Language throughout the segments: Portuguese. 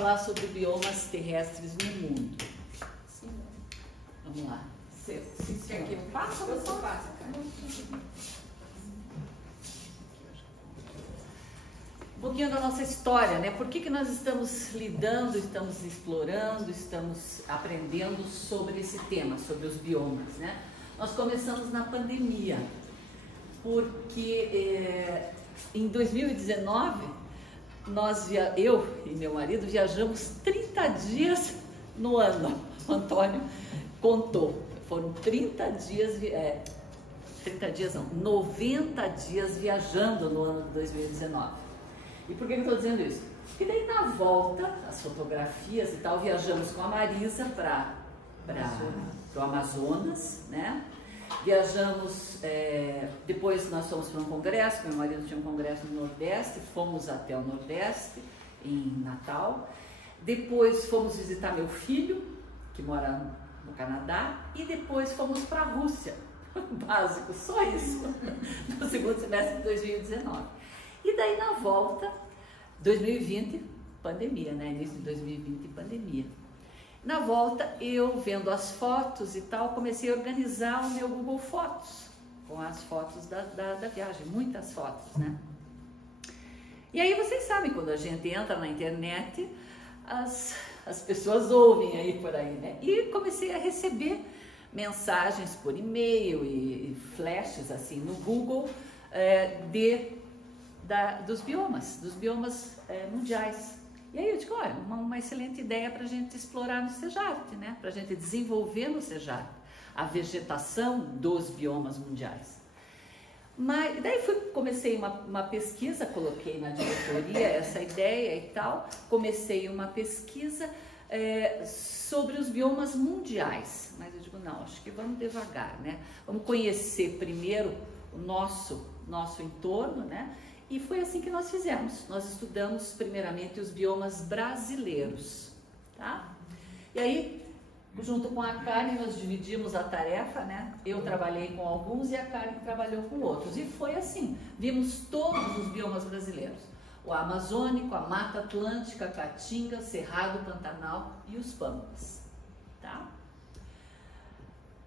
Falar sobre biomas terrestres no mundo. Sim. Vamos lá. Se quer que eu faça, você passa, cara. Um pouquinho da nossa história, né? Por que nós estamos lidando, estamos explorando, estamos aprendendo sobre esse tema, sobre os biomas, né? Nós começamos na pandemia, porque em 2019 eu e meu marido viajamos 30 dias no ano. O Antônio contou, foram 30 dias, 30 dias não, 90 dias viajando no ano de 2019. E por que eu estou dizendo isso? Porque daí na volta, as fotografias e tal, viajamos com a Marisa para o Amazonas, né? Viajamos, depois nós fomos para um congresso, meu marido tinha um congresso no Nordeste, fomos até o Nordeste, em Natal. Depois fomos visitar meu filho, que mora no Canadá, e depois fomos para a Rússia, básico, só isso, no segundo semestre de 2019. E daí na volta, 2020, pandemia, né? Início de 2020, pandemia. Na volta, eu vendo as fotos e tal, comecei a organizar o meu Google Fotos, com as fotos da viagem, muitas fotos, né? E aí vocês sabem, quando a gente entra na internet, as pessoas ouvem aí por aí, né? E comecei a receber mensagens por e-mail e flashes assim no Google dos biomas mundiais. E aí eu digo, olha, uma excelente ideia para a gente explorar no CEJART, né? Para a gente desenvolver no CEJART a vegetação dos biomas mundiais. Mas daí comecei uma pesquisa, coloquei na diretoria essa ideia e tal, comecei uma pesquisa sobre os biomas mundiais. Mas eu digo, não, acho que vamos devagar, né? Vamos conhecer primeiro o nosso entorno, né? E foi assim que nós fizemos. Nós estudamos primeiramente os biomas brasileiros, tá? E aí, junto com a Karen, nós dividimos a tarefa, né? Eu trabalhei com alguns e a Karen trabalhou com outros. E foi assim, vimos todos os biomas brasileiros. O Amazônico, a Mata Atlântica, a Caatinga, Cerrado, Pantanal e os Pampas, tá?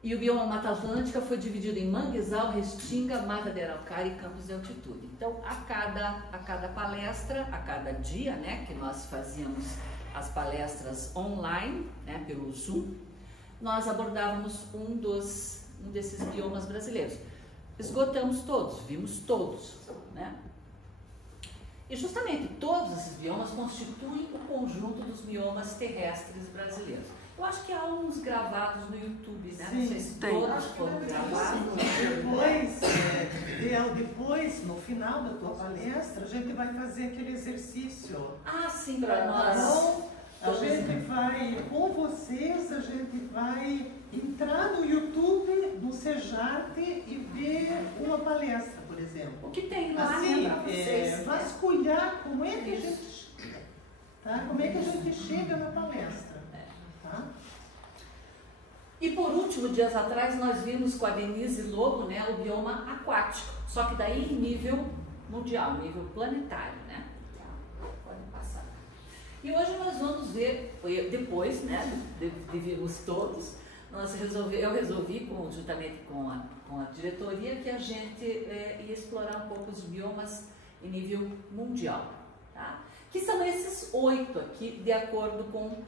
E o bioma Mata Atlântica foi dividido em manguezal, restinga, mata de araucária e campos de altitude. Então, a cada palestra, a cada dia, né, que nós fazíamos as palestras online, né, pelo Zoom, nós abordávamos um desses biomas brasileiros. Esgotamos todos, vimos todos, né? E justamente todos esses biomas constituem o conjunto dos biomas terrestres brasileiros. Eu acho que há uns gravados no YouTube, né? Sim, não sei se todos foram gravados. Depois, no final da tua palestra, a gente vai fazer aquele exercício. Ah, sim, para nós. Então, a gente vai, com vocês, a gente vai entrar no YouTube, no CEJART e ver uma palestra, por exemplo. O que tem lá, assim, né, para vocês? vasculhar como é que a gente, tá? Como é que a gente chega na palestra. Tá? E por último, dias atrás, nós vimos com a Denise Lobo, né, o bioma aquático, só que daí em nível mundial, nível planetário, né? Pode passar. E hoje nós vamos ver, depois, né, de vermos todos, eu resolvi, juntamente com a diretoria, que a gente ia explorar um pouco os biomas em nível mundial, tá? Que são esses 8 aqui, de acordo com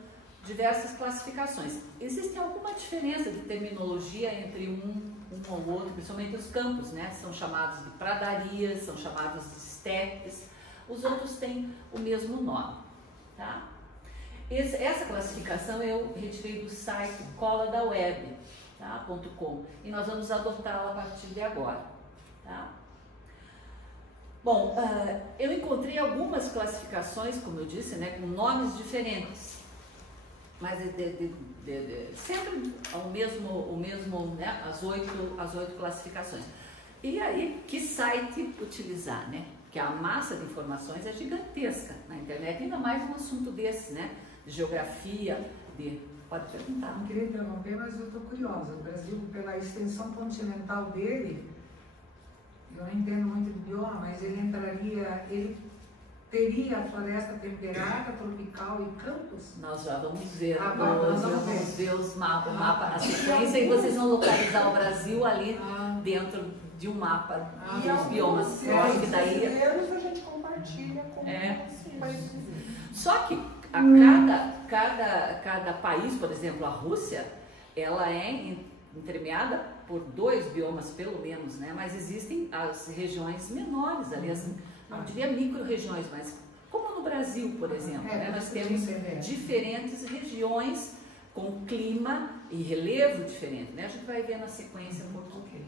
diversas classificações. Existe alguma diferença de terminologia entre um ou outro, principalmente os campos, né? São chamados de pradarias, são chamados de estepes, os outros têm o mesmo nome, tá? Essa classificação eu retirei do site coladaweb.com, tá? E nós vamos adotá-la a partir de agora, tá? Bom, eu encontrei algumas classificações, como eu disse, né, com nomes diferentes, mas sempre o mesmo, né, as oito classificações. E aí, que site utilizar, né? Porque a massa de informações é gigantesca na internet, ainda mais um assunto desse, né? De geografia, pode perguntar. Não queria interromper, mas eu estou curiosa. O Brasil, pela extensão continental dele, eu não entendo muito de bioma, mas ele teria floresta temperada, tropical e campos? Nós já vamos ver, Nós vamos ver os mapas, o mapa, a sequência, e vocês vão localizar o Brasil ali dentro de um mapa dos biomas. Acho que daí a gente compartilha com os países. Só que cada país, por exemplo, a Rússia, ela é entremeada por 2 biomas pelo menos, né? Mas existem as regiões menores ali, não diria micro-regiões, mas como no Brasil, por exemplo, né? Nós temos diferentes regiões com clima e relevo diferente, né? A gente vai ver na sequência um pouquinho.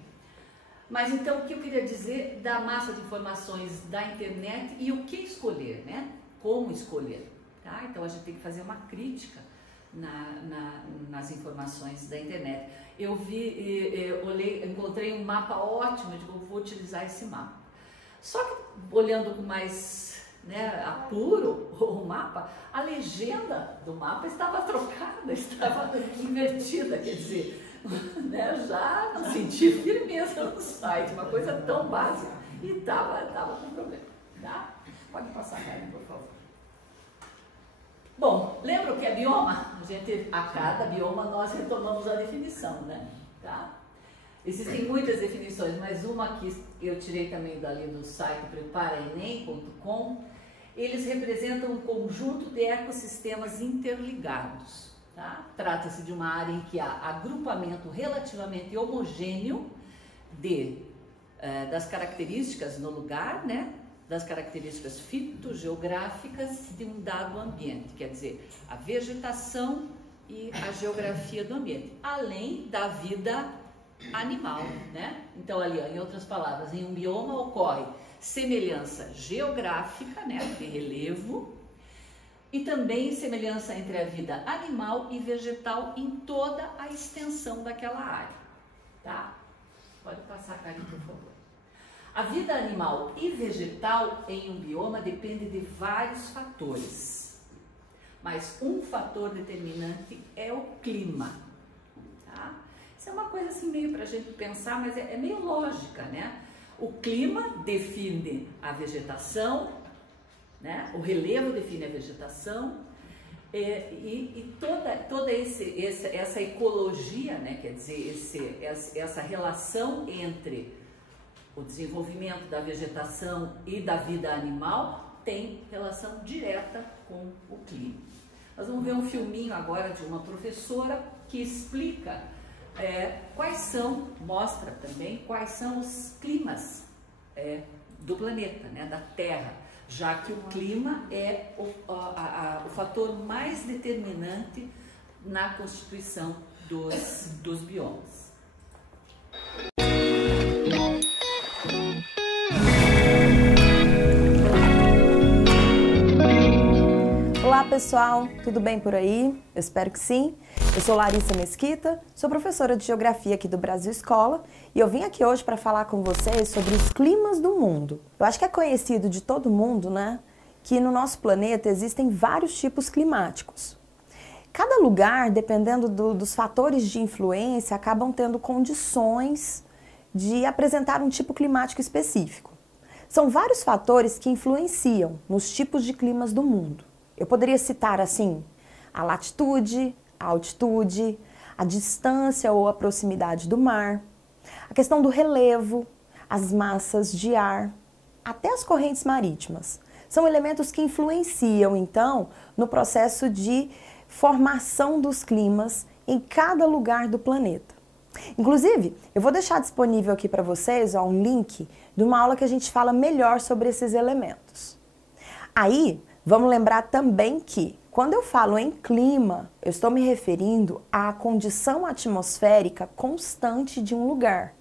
Mas então, o que eu queria dizer da massa de informações da internet e o que escolher, né? Como escolher, tá? Então, a gente tem que fazer uma crítica nas informações da internet. Eu encontrei um mapa ótimo, eu digo, vou utilizar esse mapa. Só que, olhando com mais apuro o mapa, a legenda do mapa estava trocada, estava invertida, quer dizer, já não senti firmeza no site, uma coisa tão básica, e estava com problema, tá? Pode passar, Karen, por favor. Bom, lembra o que é bioma? A cada bioma nós retomamos a definição, né? Tá? Existem muitas definições, mas uma que eu tirei também dali do site preparaenem.com, eles representam um conjunto de ecossistemas interligados. Tá? Trata-se de uma área em que há agrupamento relativamente homogêneo das características no lugar, né? Das características fitogeográficas de um dado ambiente, quer dizer, a vegetação e a geografia do ambiente, além da vida animal, né? Então ali, em outras palavras, em um bioma ocorre semelhança geográfica, né, de relevo, e também semelhança entre a vida animal e vegetal em toda a extensão daquela área, tá? Pode passar, Karen, por favor. A vida animal e vegetal em um bioma depende de vários fatores, mas um fator determinante é o clima, tá? Isso é uma coisa assim meio para a gente pensar, mas é meio lógica, né? O clima define a vegetação, né? O relevo define a vegetação e toda essa ecologia, né? Quer dizer, essa relação entre o desenvolvimento da vegetação e da vida animal tem relação direta com o clima. Nós vamos ver um filminho agora de uma professora que explica mostra também quais são os climas do planeta, né, da Terra, já que o clima é o fator mais determinante na constituição dos biomas. Olá pessoal, tudo bem por aí? Eu espero que sim. Eu sou Larissa Mesquita, sou professora de Geografia aqui do Brasil Escola e eu vim aqui hoje para falar com vocês sobre os climas do mundo. Eu acho que é conhecido de todo mundo, né, que no nosso planeta existem vários tipos climáticos. Cada lugar, dependendo dos fatores de influência, acabam tendo condições de apresentar um tipo climático específico. São vários fatores que influenciam nos tipos de climas do mundo. Eu poderia citar assim, a latitude, a altitude, a distância ou a proximidade do mar, a questão do relevo, as massas de ar, até as correntes marítimas. São elementos que influenciam, então, no processo de formação dos climas em cada lugar do planeta. Inclusive, eu vou deixar disponível aqui para vocês um link de uma aula que a gente fala melhor sobre esses elementos. Aí, vamos lembrar também que, quando eu falo em clima, eu estou me referindo à condição atmosférica constante de um lugar.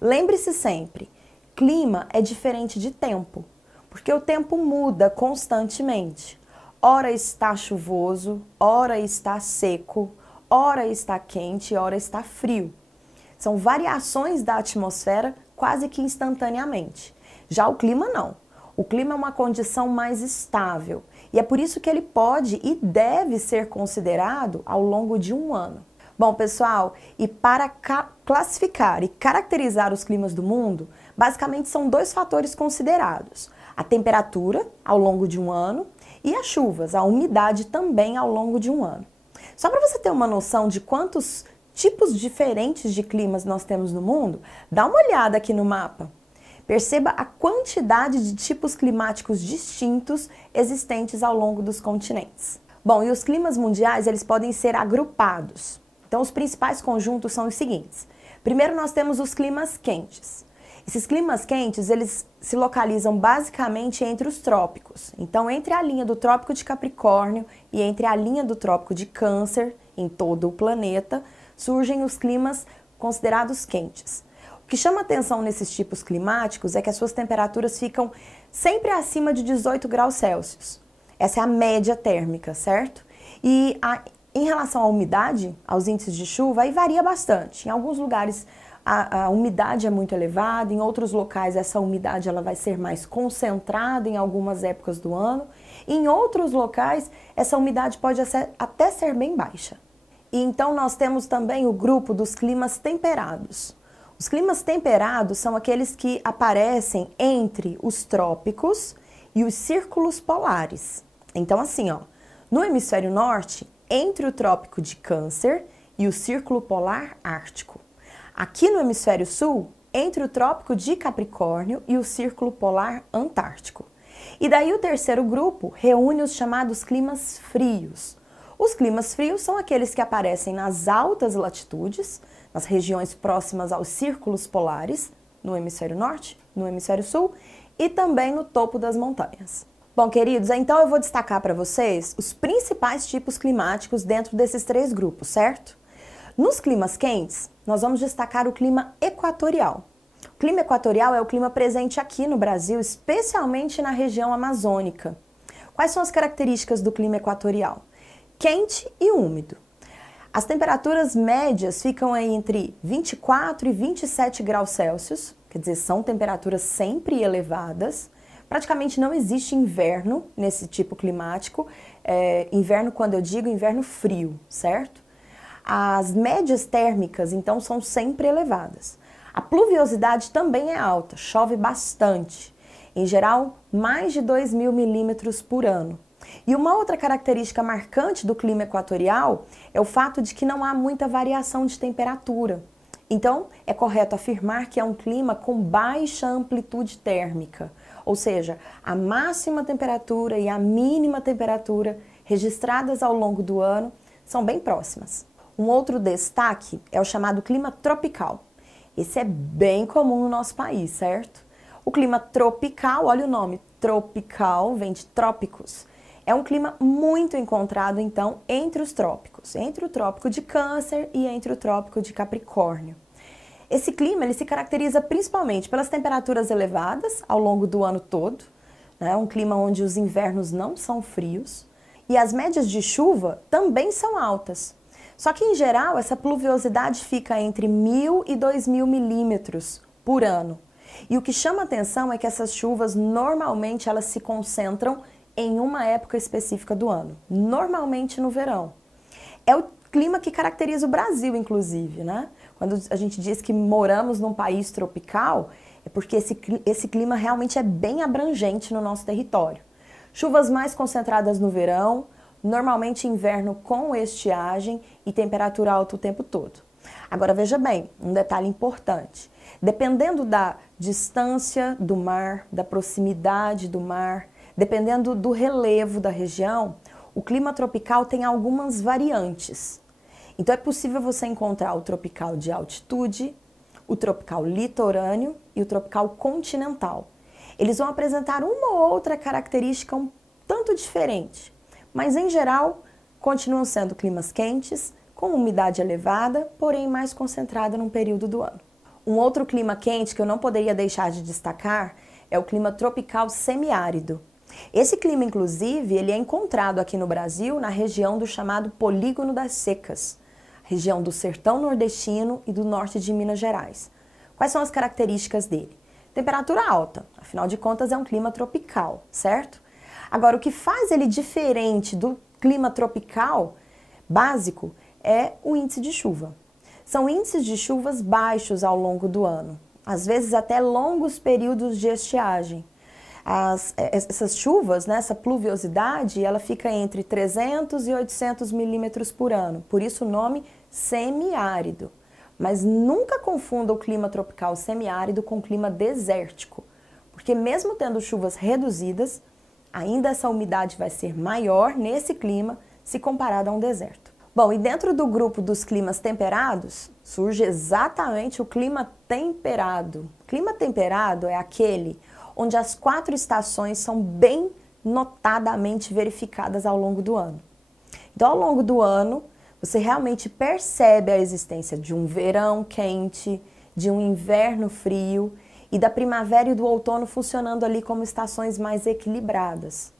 Lembre-se sempre, clima é diferente de tempo, porque o tempo muda constantemente. Ora está chuvoso, ora está seco, ora está quente, ora está frio. São variações da atmosfera quase que instantaneamente. Já o clima não. O clima é uma condição mais estável e é por isso que ele pode e deve ser considerado ao longo de um ano. Bom, pessoal, e para classificar e caracterizar os climas do mundo, basicamente são dois fatores considerados: a temperatura ao longo de um ano e as chuvas, a umidade também ao longo de um ano. Só para você ter uma noção de quantos tipos diferentes de climas nós temos no mundo, dá uma olhada aqui no mapa. Perceba a quantidade de tipos climáticos distintos existentes ao longo dos continentes. Bom, e os climas mundiais, eles podem ser agrupados. Então, os principais conjuntos são os seguintes. Primeiro, nós temos os climas quentes. Esses climas quentes, eles se localizam basicamente entre os trópicos. Então, entre a linha do Trópico de Capricórnio e entre a linha do Trópico de Câncer, em todo o planeta, surgem os climas considerados quentes. O que chama atenção nesses tipos climáticos é que as suas temperaturas ficam sempre acima de 18 graus Celsius. Essa é a média térmica, certo? E em relação à umidade, aos índices de chuva, aí varia bastante. Em alguns lugares a umidade é muito elevada, em outros locais essa umidade ela vai ser mais concentrada em algumas épocas do ano. E em outros locais essa umidade pode até ser bem baixa. E então nós temos também o grupo dos climas temperados. Os climas temperados são aqueles que aparecem entre os trópicos e os círculos polares. Então assim, ó, no hemisfério norte, entre o Trópico de Câncer e o Círculo Polar Ártico. Aqui no hemisfério sul, entre o Trópico de Capricórnio e o Círculo Polar Antártico. E daí o terceiro grupo reúne os chamados climas frios. Os climas frios são aqueles que aparecem nas altas latitudes, nas regiões próximas aos círculos polares, no hemisfério norte, no hemisfério sul e também no topo das montanhas. Bom, queridos, então eu vou destacar para vocês os principais tipos climáticos dentro desses três grupos, certo? Nos climas quentes, nós vamos destacar o clima equatorial. O clima equatorial é o clima presente aqui no Brasil, especialmente na região amazônica. Quais são as características do clima equatorial? Quente e úmido. As temperaturas médias ficam entre 24 e 27 graus Celsius, quer dizer, são temperaturas sempre elevadas. Praticamente não existe inverno nesse tipo climático. Inverno, quando eu digo inverno frio, certo? As médias térmicas, então, são sempre elevadas. A pluviosidade também é alta, chove bastante. Em geral, mais de 2.000 milímetros por ano. E uma outra característica marcante do clima equatorial é o fato de que não há muita variação de temperatura. Então, é correto afirmar que é um clima com baixa amplitude térmica, ou seja, a máxima temperatura e a mínima temperatura registradas ao longo do ano são bem próximas. Um outro destaque é o chamado clima tropical. Esse é bem comum no nosso país, certo? O clima tropical, olha o nome, tropical, vem de trópicos. É um clima muito encontrado, então, entre os trópicos, entre o Trópico de Câncer e entre o Trópico de Capricórnio. Esse clima ele se caracteriza principalmente pelas temperaturas elevadas ao longo do ano todo, né? Um clima onde os invernos não são frios, e as médias de chuva também são altas. Só que, em geral, essa pluviosidade fica entre 1.000 e 2.000 milímetros por ano. E o que chama atenção é que essas chuvas, normalmente, elas se concentram em uma época específica do ano, normalmente no verão. É o clima que caracteriza o Brasil, inclusive, né? Quando a gente diz que moramos num país tropical, é porque esse clima realmente é bem abrangente no nosso território. Chuvas mais concentradas no verão, normalmente inverno com estiagem e temperatura alta o tempo todo. Agora veja bem, um detalhe importante. Dependendo da distância do mar, da proximidade do mar, dependendo do relevo da região, o clima tropical tem algumas variantes. Então é possível você encontrar o tropical de altitude, o tropical litorâneo e o tropical continental. Eles vão apresentar uma ou outra característica um tanto diferente, mas em geral continuam sendo climas quentes, com umidade elevada, porém mais concentrada num período do ano. Um outro clima quente que eu não poderia deixar de destacar é o clima tropical semiárido. Esse clima, inclusive, ele é encontrado aqui no Brasil na região do chamado Polígono das Secas, região do sertão nordestino e do norte de Minas Gerais. Quais são as características dele? Temperatura alta, afinal de contas é um clima tropical, certo? Agora, o que faz ele diferente do clima tropical básico é o índice de chuva. São índices de chuvas baixos ao longo do ano, às vezes até longos períodos de estiagem. essas chuvas, né, essa pluviosidade, ela fica entre 300 e 800 milímetros por ano. Por isso o nome semiárido. Mas nunca confunda o clima tropical semiárido com o clima desértico. Porque mesmo tendo chuvas reduzidas, ainda essa umidade vai ser maior nesse clima se comparado a um deserto. Bom, e dentro do grupo dos climas temperados, surge exatamente o clima temperado. Clima temperado é aquele onde as 4 estações são bem notadamente verificadas ao longo do ano. Então, ao longo do ano, você realmente percebe a existência de um verão quente, de um inverno frio e da primavera e do outono funcionando ali como estações mais equilibradas.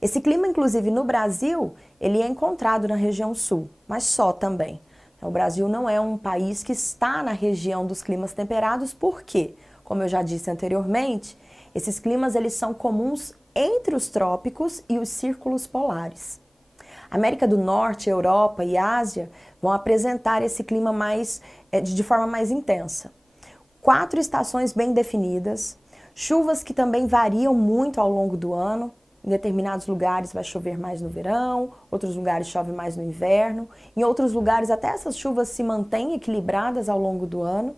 Esse clima, inclusive no Brasil, ele é encontrado na região sul, mas só também. O Brasil não é um país que está na região dos climas temperados, porque, como eu já disse anteriormente, esses climas eles são comuns entre os trópicos e os círculos polares. América do Norte, Europa e Ásia vão apresentar esse clima de forma mais intensa. 4 estações bem definidas, chuvas que também variam muito ao longo do ano. Em determinados lugares vai chover mais no verão, outros lugares chove mais no inverno. Em outros lugares até essas chuvas se mantêm equilibradas ao longo do ano.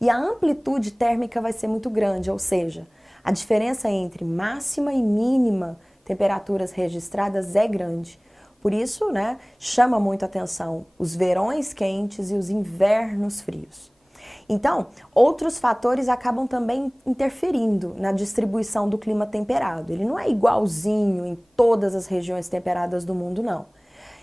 E a amplitude térmica vai ser muito grande, ou seja, a diferença entre máxima e mínima temperaturas registradas é grande. Por isso, né, chama muito a atenção os verões quentes e os invernos frios. Então, outros fatores acabam também interferindo na distribuição do clima temperado. Ele não é igualzinho em todas as regiões temperadas do mundo, não.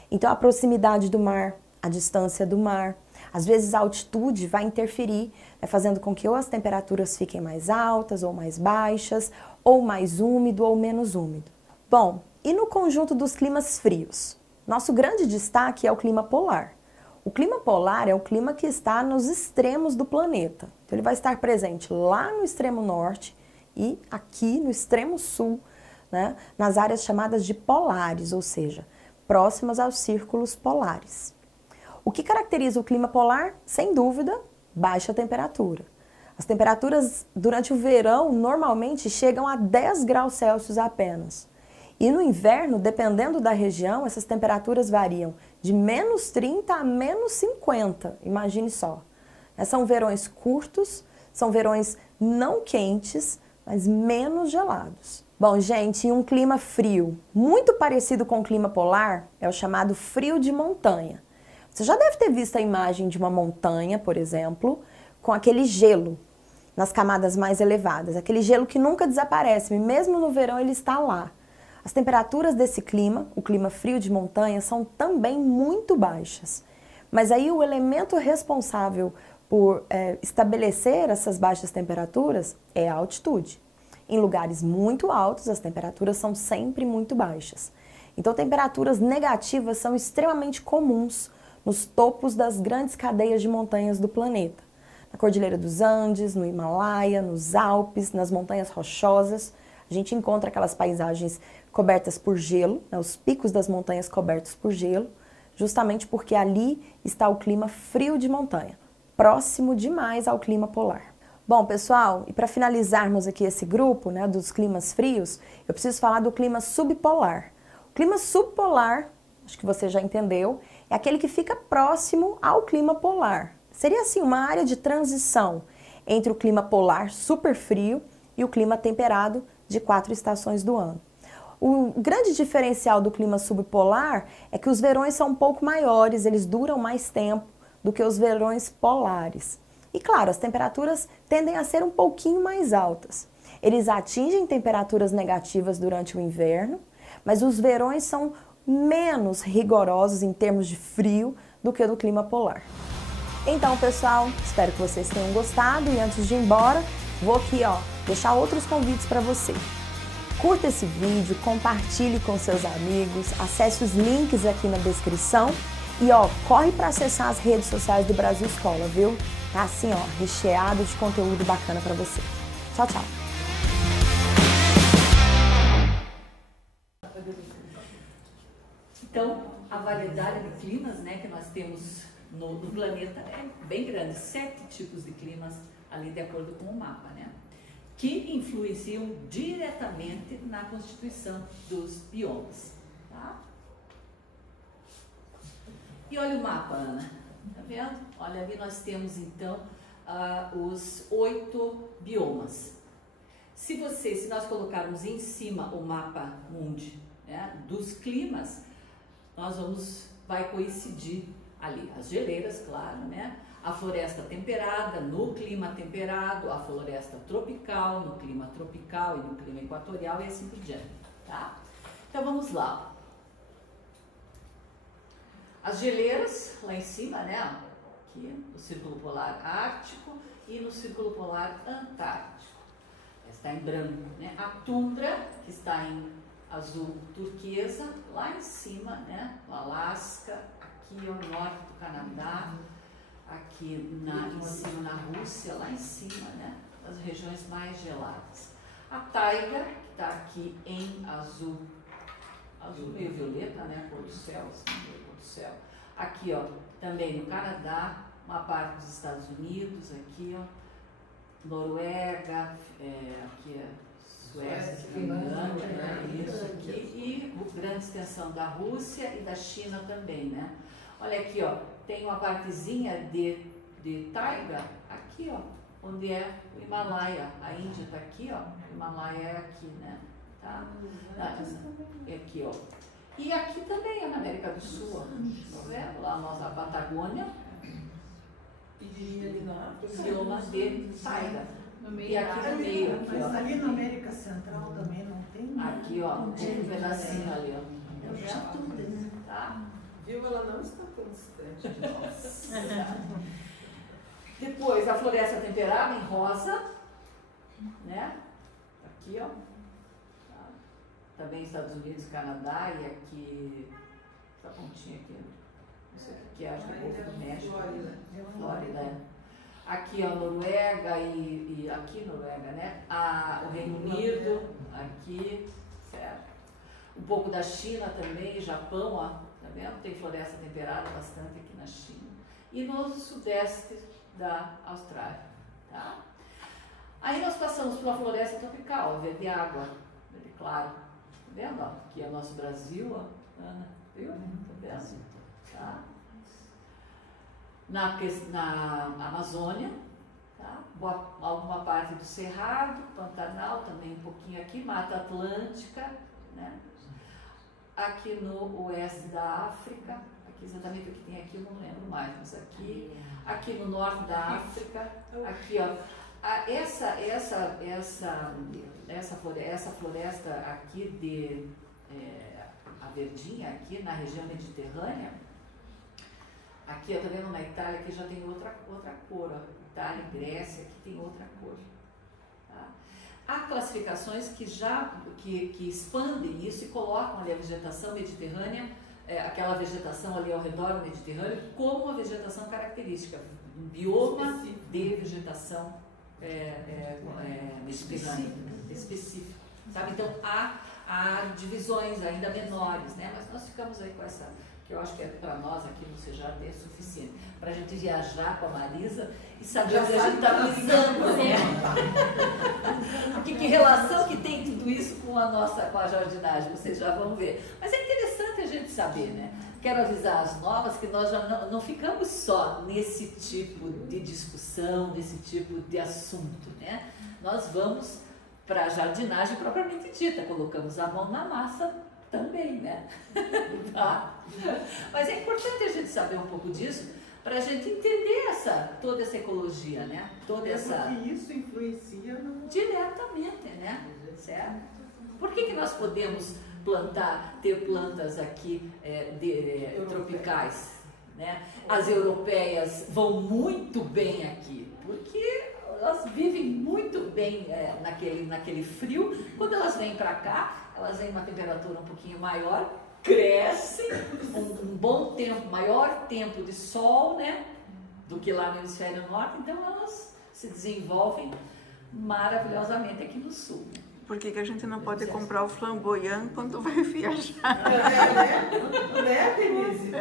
Então, a proximidade do mar, a distância do mar, às vezes a altitude vai interferir, né, fazendo com que ou as temperaturas fiquem mais altas ou mais baixas, ou mais úmido ou menos úmido. Bom, e no conjunto dos climas frios? Nosso grande destaque é o clima polar. O clima polar é o clima que está nos extremos do planeta. Então, ele vai estar presente lá no extremo norte e aqui no extremo sul, né, nas áreas chamadas de polares, ou seja, próximas aos círculos polares. O que caracteriza o clima polar? Sem dúvida, baixa temperatura. As temperaturas durante o verão normalmente chegam a 10 graus Celsius apenas. E no inverno, dependendo da região, essas temperaturas variam de menos 30 a menos 50, imagine só. São verões curtos, são verões não quentes, mas menos gelados. Bom, gente, e um clima frio, muito parecido com o clima polar, é o chamado frio de montanha. Você já deve ter visto a imagem de uma montanha, por exemplo, com aquele gelo nas camadas mais elevadas, aquele gelo que nunca desaparece, mesmo no verão ele está lá. As temperaturas desse clima, o clima frio de montanha, são também muito baixas. Mas aí o elemento responsável por estabelecer essas baixas temperaturas é a altitude. Em lugares muito altos, as temperaturas são sempre muito baixas. Então, temperaturas negativas são extremamente comuns nos topos das grandes cadeias de montanhas do planeta. Na Cordilheira dos Andes, no Himalaia, nos Alpes, nas montanhas rochosas, a gente encontra aquelas paisagens cobertas por gelo, né, os picos das montanhas cobertos por gelo, justamente porque ali está o clima frio de montanha, próximo demais ao clima polar. Bom, pessoal, e para finalizarmos aqui esse grupo, né, dos climas frios, eu preciso falar do clima subpolar. O clima subpolar, acho que você já entendeu, é aquele que fica próximo ao clima polar. Seria assim uma área de transição entre o clima polar super frio e o clima temperado de 4 estações do ano. O grande diferencial do clima subpolar é que os verões são um pouco maiores, eles duram mais tempo do que os verões polares. E claro, as temperaturas tendem a ser um pouquinho mais altas. Eles atingem temperaturas negativas durante o inverno, mas os verões são menos rigorosos em termos de frio do que o do clima polar. Então, pessoal, espero que vocês tenham gostado e antes de ir embora, vou aqui, deixar outros convites para você. Curta esse vídeo, compartilhe com seus amigos, acesse os links aqui na descrição e corre para acessar as redes sociais do Brasil Escola, viu? Tá assim, recheado de conteúdo bacana para você. Tchau, tchau. Então, a variedade de climas, né, que nós temos no planeta é bem grande, 7 tipos de climas ali de acordo com o mapa, né? que influenciam diretamente na constituição dos biomas. Tá? E olha o mapa, Ana, tá vendo? Olha, ali nós temos então os 8 biomas. Se nós colocarmos em cima o mapa mundi, né, dos climas, vai coincidir ali as geleiras, claro, né? A floresta temperada no clima temperado, a floresta tropical no clima tropical e no clima equatorial e assim por diante, tá? Então vamos lá. As geleiras lá em cima, né? Aqui no Círculo Polar Ártico e no Círculo Polar Antártico. Está em branco, né? A tundra, que está em azul turquesa, lá em cima, né? O Alasca, aqui ao norte do Canadá, aqui em cima na Rússia, lá em cima, né? As regiões mais geladas. A taiga, que está aqui em azul meio violeta, né? Cor do céu, assim, meio cor do céu. Aqui, ó, também no Canadá, uma parte dos Estados Unidos, aqui, ó, Noruega, aqui é Suécia, Finlândia, né? Isso aqui, e grande extensão da Rússia e da China também, né? Olha aqui, ó, tem uma partezinha de taiga aqui, ó, onde é o Himalaia. A Índia está aqui, ó, o Himalaia é aqui, né? Tá? É aqui, ó. E aqui também é na América do Sul, ó. Tá vendo? Lá a nossa Patagônia. Bioma de taiga. E aqui no meio, aqui, Mas ó. ali na América Central também não tem? Aqui, ó, um pedacinho ali, ó. Né? Tá? Viu? Ela não está tão distante. Nossa. Depois, a floresta temperada em rosa, né? Aqui, ó. Tá. Também Estados Unidos, Canadá e aqui, essa pontinha aqui, não sei o que é, acho que é o povo do México. Flórida, é. Aqui, ó, Noruega e aqui Noruega, né? O Reino Unido, aqui, certo? Um pouco da China também, Japão, ó, tá vendo? Tem floresta temperada bastante aqui na China. E no sudeste da Austrália, tá? Aí nós passamos por uma floresta tropical, verde água, verde claro, tá vendo? Ó, aqui é o nosso Brasil, ó, Ana, viu? Tá vendo? Tá? Na Amazônia, tá? Alguma parte do Cerrado, Pantanal, também um pouquinho aqui, Mata Atlântica, né? Aqui no oeste da África, aqui exatamente o que tem aqui eu não lembro mais, mas aqui no norte da África, aqui, ó, essa floresta aqui a verdinha aqui na região mediterrânea. Aqui, ó, tá vendo na Itália que já tem outra cor, ó. Itália e Grécia, aqui tem outra cor. Tá? Há classificações que expandem isso e colocam ali a vegetação mediterrânea, aquela vegetação ali ao redor do Mediterrâneo, como uma vegetação característica, um bioma de vegetação mediterrânea, específico. Sabe? Então, há divisões ainda menores, né? Mas nós ficamos aí com essa, que eu acho que para nós aqui no CEJART é suficiente, para a gente viajar com a Marisa e saber onde a gente está pisando, né? Que relação que tem tudo isso com a jardinagem, vocês já vão ver. Mas é interessante a gente saber, né? Quero avisar as novas que nós já não ficamos só nesse tipo de discussão, nesse tipo de assunto, né? Nós vamos para a jardinagem propriamente dita, colocamos a mão na massa também, né? Tá? Mas é importante a gente saber um pouco disso para a gente entender toda essa ecologia, né? Toda essa... Porque isso influencia diretamente, né? Certo? Por que nós podemos ter plantas aqui tropicais, né? As europeias vão muito bem aqui, porque elas vivem muito bem naquele frio. Quando elas vêm para cá, elas vêm uma temperatura um pouquinho maior, crescem, um bom tempo, maior tempo de sol, né, do que lá no hemisfério norte, então elas se desenvolvem maravilhosamente aqui no sul. Por que a gente não pode comprar o flamboyant quando vai viajar? Né, Denise?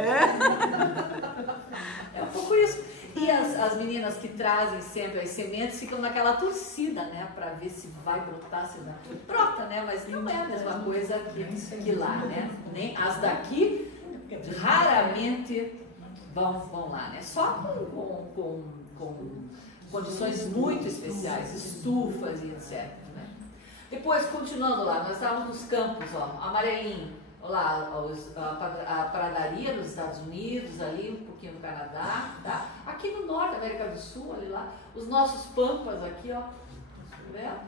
É um pouco isso. E as as meninas que trazem sempre as sementes ficam naquela torcida, né? Para ver se vai brotar, se não. Brota, né? Mas não é a mesma coisa que lá, né? Nem as daqui raramente vão lá, né? Só com condições muito especiais, estufas e etc. Né? Depois, continuando lá, nós estávamos nos campos, ó, amarelinho, lá, a pradaria nos Estados Unidos, ali um pouquinho no Canadá, tá? Aqui no norte, América do Sul, ali lá, os nossos pampas aqui, ó, tá vendo?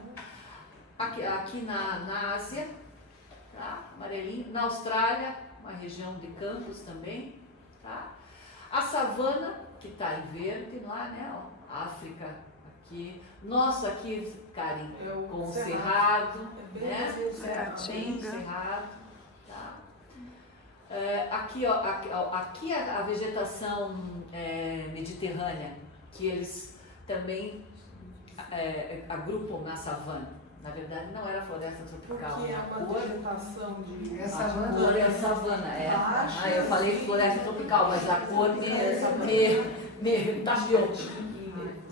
Aqui na Ásia, tá? Amarelinho, na Austrália, uma região de campos também, tá? A savana, que está em verde lá, né? Ó, África aqui. Nosso aqui, Karen, com o cerrado, né? Bem cerrado. Tá? Aqui, ó, aqui a vegetação mediterrânea, que eles também agrupam na savana. Na verdade, não era floresta tropical. Porque é uma vegetação de... É A savana. cor é savana, eu falei floresta tropical, mas a cor me tapeou.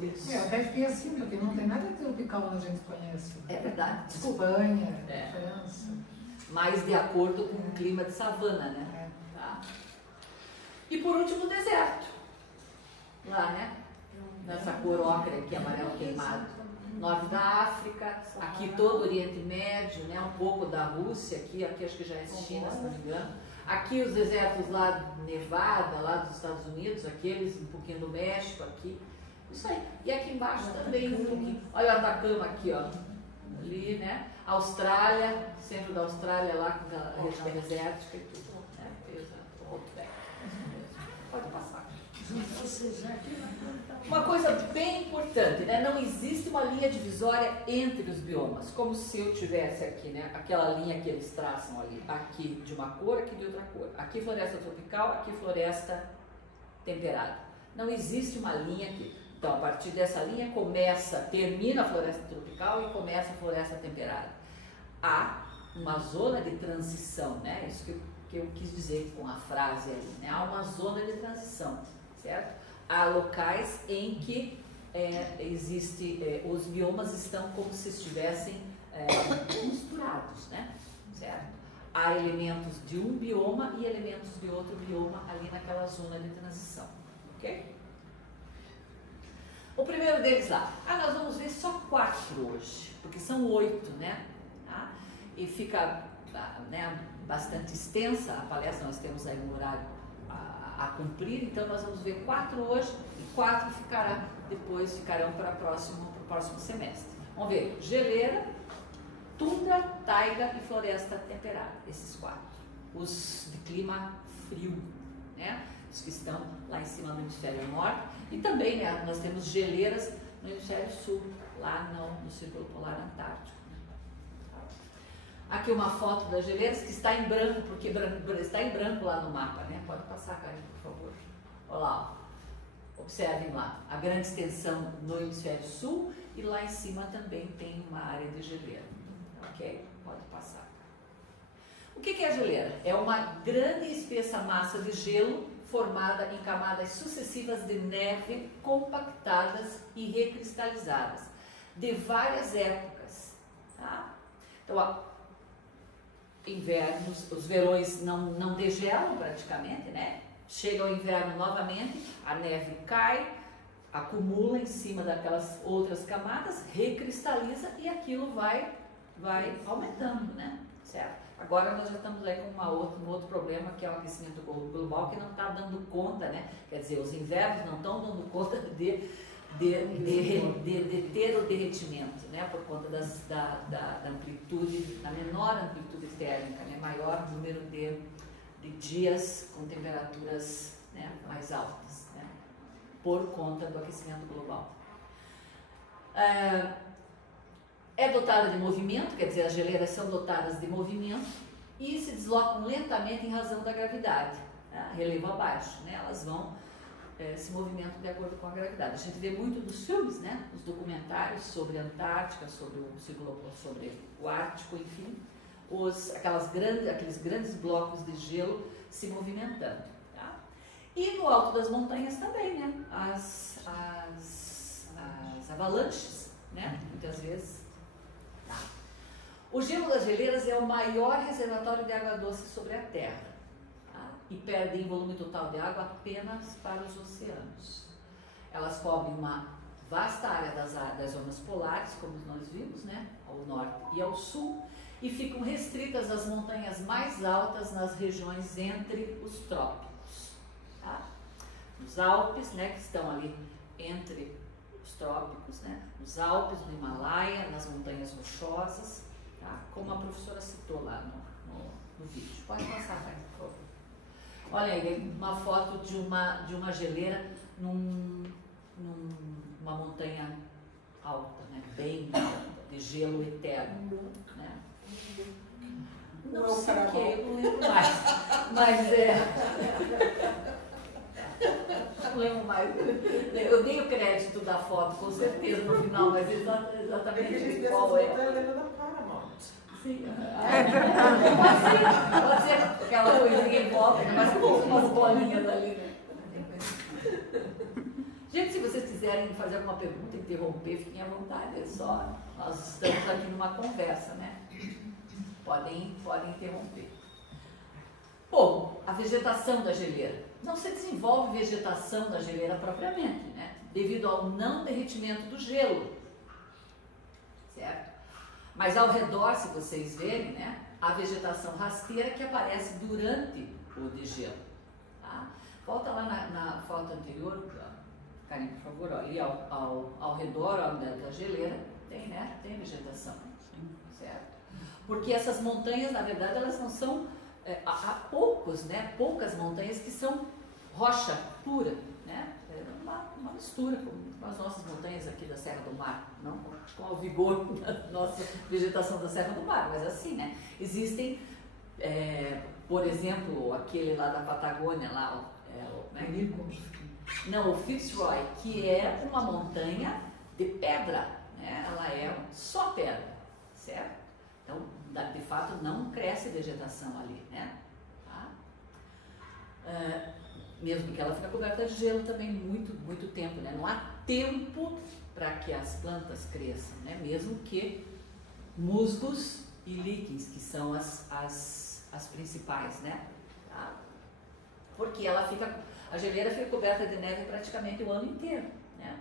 Eu até fiquei assim, porque não tem nada de tropical onde a gente conhece. É verdade, desculpa. Espanha, França. Mais de acordo com o clima de savana, né? Tá? E por último, o deserto. Lá, né? Nessa cor ocre aqui, amarelo queimado. Norte da África, aqui todo o Oriente Médio, né? Um pouco da Rússia, aqui acho que já é China, se não me engano. Aqui os desertos lá, Nevada, lá dos Estados Unidos, aqueles, um pouquinho do México aqui. Isso aí. E aqui embaixo também um pouquinho. Olha o Atacama aqui, ó. Ali, né? Austrália, centro da Austrália lá com a região desértica e tudo. Né? Pode passar. Uma coisa bem importante, né? Não existe uma linha divisória entre os biomas, como se eu tivesse aqui, né? Aquela linha que eles traçam ali, aqui de uma cor, aqui de outra cor. Aqui floresta tropical, aqui floresta temperada. Não existe uma linha aqui. Então, a partir dessa linha termina a floresta tropical e começa a floresta temperada. Há uma zona de transição, né? Isso que eu quis dizer com a frase ali, né? Há uma zona de transição, certo? Há locais em que os biomas estão como se estivessem misturados, né? Certo? Há elementos de um bioma e elementos de outro bioma ali naquela zona de transição, ok? O primeiro deles lá, nós vamos ver só 4 hoje, porque são 8, né? Tá? E fica né, bastante extensa a palestra, nós temos aí um horário a cumprir, então nós vamos ver 4 hoje e 4 ficarão para o próximo semestre. Vamos ver, geleira, tundra, taiga e floresta temperada, esses 4. Os de clima frio, né? Os que estão lá em cima no hemisfério norte. E também, né, nós temos geleiras no hemisfério sul, lá no Círculo Polar Antártico. Aqui uma foto das geleiras que está em branco, porque está em branco lá no mapa, né? Pode passar, Karen, por favor. Olha lá, ó. Observem lá, a grande extensão no hemisfério sul e lá em cima também tem uma área de geleira. Ok? Pode passar. O que é a geleira? É uma grande e espessa massa de gelo formada em camadas sucessivas de neve compactadas e recristalizadas, de várias épocas. Tá? Então, invernos, os verões não degelam praticamente, né? Chega o inverno novamente, a neve cai, acumula em cima daquelas outras camadas, recristaliza e aquilo vai aumentando, né? Certo? Agora nós já estamos aí com um outro problema, que é o aquecimento global, que não está dando conta, né? Quer dizer, os invernos não estão dando conta de ter o derretimento, né? Por conta da amplitude, da menor amplitude térmica, né? Maior número de dias com temperaturas, né, mais altas, né? Por conta do aquecimento global. É dotada de movimento, quer dizer, as geleiras são dotadas de movimento e se deslocam lentamente em razão da gravidade, né? Relevo abaixo, né? Elas vão se movimentam de acordo com a gravidade. A gente vê muito nos filmes, né? Os documentários sobre a Antártica, sobre o Ártico, enfim, aqueles grandes blocos de gelo se movimentando. Tá? E no alto das montanhas também, né? As as avalanches, né? Muitas vezes. Tá. O gelo das geleiras é o maior reservatório de água doce sobre a Terra, tá? E perdem volume total de água apenas para os oceanos. Elas cobrem uma vasta área das zonas polares, como nós vimos, né? Ao norte e ao sul, e ficam restritas às montanhas mais altas nas regiões entre os trópicos, tá? Os Alpes, né, que estão ali entre os trópicos, né? Os Alpes, no Himalaia, nas montanhas rochosas, tá? Como a professora citou lá no vídeo. Pode passar, vai, por favor. Olha aí, uma foto de uma geleira numa montanha alta, né? Bem alta, de gelo eterno, né? Não sei o que, eu não lembro mais, mas não lembro mais. Eu dei o crédito da foto, com certeza, no final, mas exatamente qual é. Sim. Pode ser aquela coisinha em volta, mas com umas bolinhas ali, né? Gente, se vocês quiserem fazer alguma pergunta, interromper, fiquem à vontade, é só. Nós estamos aqui numa conversa, né? Podem interromper. Bom, a vegetação da geleira. Não se desenvolve vegetação da geleira propriamente, né? Devido ao não derretimento do gelo, certo? Mas ao redor, se vocês verem, né? A vegetação rasteira que aparece durante o degelo, tá? Volta lá na foto anterior, Karine, por favor, ó, ali ao redor ó, da geleira tem, né? Tem vegetação, certo? Porque essas montanhas, na verdade, elas não são... há poucas montanhas que são rocha pura, né? É uma mistura com as nossas montanhas aqui da Serra do Mar, não com o vigor da nossa vegetação da Serra do Mar, mas assim, né? Existem, por exemplo, aquele lá da Patagônia, lá, o Fitzroy, que é uma montanha de pedra, né? Ela é só pedra, certo? Então, de fato, não cresce vegetação ali, né? Tá? Mesmo que ela fica coberta de gelo também muito tempo, né? Não há tempo para que as plantas cresçam, né? Mesmo que musgos e líquens, que são as principais, né? Tá? Porque a geleira fica coberta de neve praticamente o ano inteiro, né?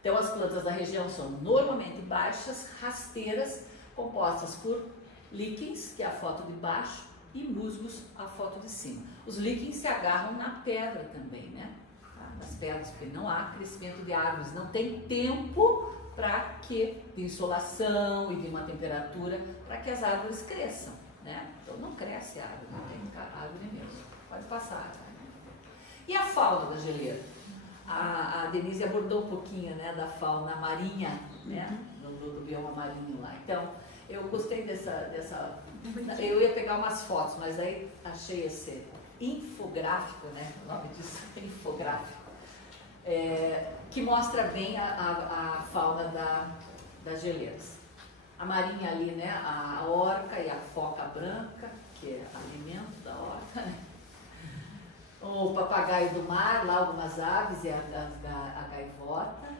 Então, as plantas da região são normalmente baixas, rasteiras, compostas por líquens, que é a foto de baixo, e musgos, a foto de cima. Os líquens se agarram na pedra também, né? Nas pedras, porque não há crescimento de árvores, não tem tempo de insolação e de uma temperatura para que as árvores cresçam, né? Então não cresce árvore, não tem árvore mesmo. Pode passar. Né? E a fauna da geleira? A Denise abordou um pouquinho, né, da fauna marinha, né? Do bioma marinho lá. Então, eu gostei dessa... Eu ia pegar umas fotos, mas aí achei esse infográfico, né? O nome disso é infográfico. Que mostra bem a fauna das geleiras. A marinha ali, né? A orca e a foca branca, que é alimento da orca, né? O papagaio do mar, lá algumas aves e a gaivota.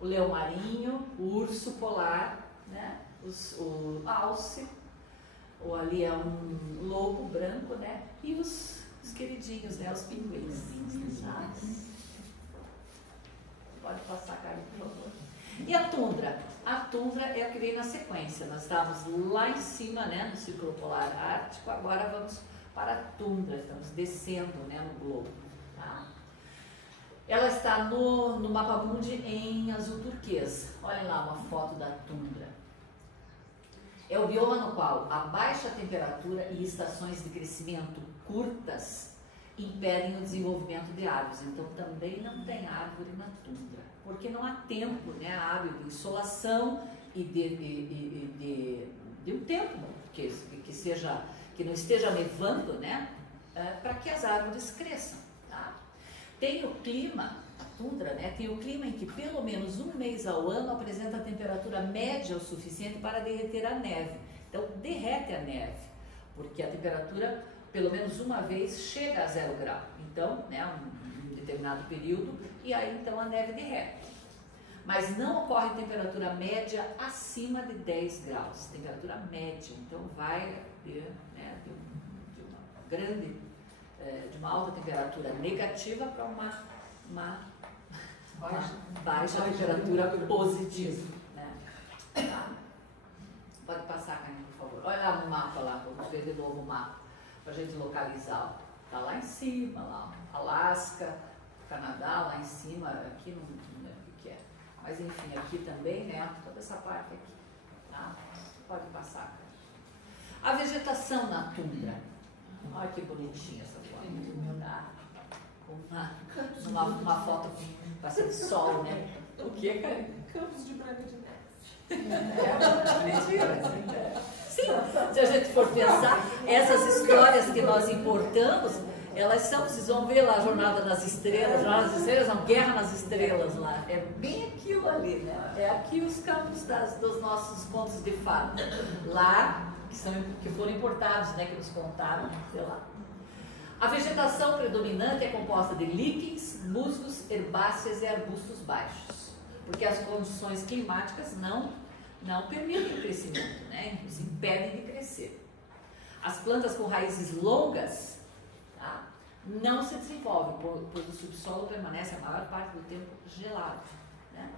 O leão marinho, o urso polar, né? O alce, ou ali é um lobo branco, né? E os queridinhos, né? Os pinguins. Pode passar, Carlos, por favor. E a tundra? A tundra é a que vem na sequência. Nós estávamos lá em cima, né? No Círculo Polar Ártico, agora vamos para a tundra, estamos descendo, né? No globo. Tá? Ela está no mapa mundi em azul turquesa. Olha lá uma foto da tundra. É o bioma no qual a baixa temperatura e estações de crescimento curtas impedem o desenvolvimento de árvores. Então também não tem árvore na tundra, porque não há tempo, né, hábil de insolação e de um tempo que não esteja nevando, né, para que as árvores cresçam. Tá? Tem o clima, a tundra, né, tem o clima em que pelo menos um mês ao ano apresenta a temperatura média o suficiente para derreter a neve. Então derrete a neve, porque a temperatura pelo menos uma vez, chega a 0 grau. Então, né, um determinado período, e aí então a neve derrete. Mas não ocorre temperatura média acima de 10 graus. Temperatura média. Então vai né, de uma alta temperatura negativa para uma baixa temperatura positiva. Né? Tá? Pode passar, Carmen, por favor. Olha lá no mapa, lá, vamos ver de novo o mapa, para a gente localizar. Está lá em cima, lá, Alasca, Canadá, lá em cima, aqui não lembro o que é. Mas enfim, aqui também, né? Toda essa parte aqui. Tá? Pode passar, Carmen. A vegetação na tundra. Olha que bonitinha essa foto. Tá? Uma foto com bastante sol, né? O que, cara? Campos de Branca de Neve. Sim, se a gente for pensar, essas histórias que nós importamos, elas são, vocês vão ver lá a Jornada nas Estrelas, não, Guerra nas Estrelas lá, é bem aquilo ali, né? É aqui os campos dos nossos contos de fada, lá, que foram importados, né, que nos contaram, sei lá. A vegetação predominante é composta de líquens, musgos, herbáceas e arbustos baixos, porque as condições climáticas não permitem o crescimento, né? Nos impedem de crescer. As plantas com raízes longas, tá, não se desenvolvem, pois o subsolo permanece a maior parte do tempo gelado. Né?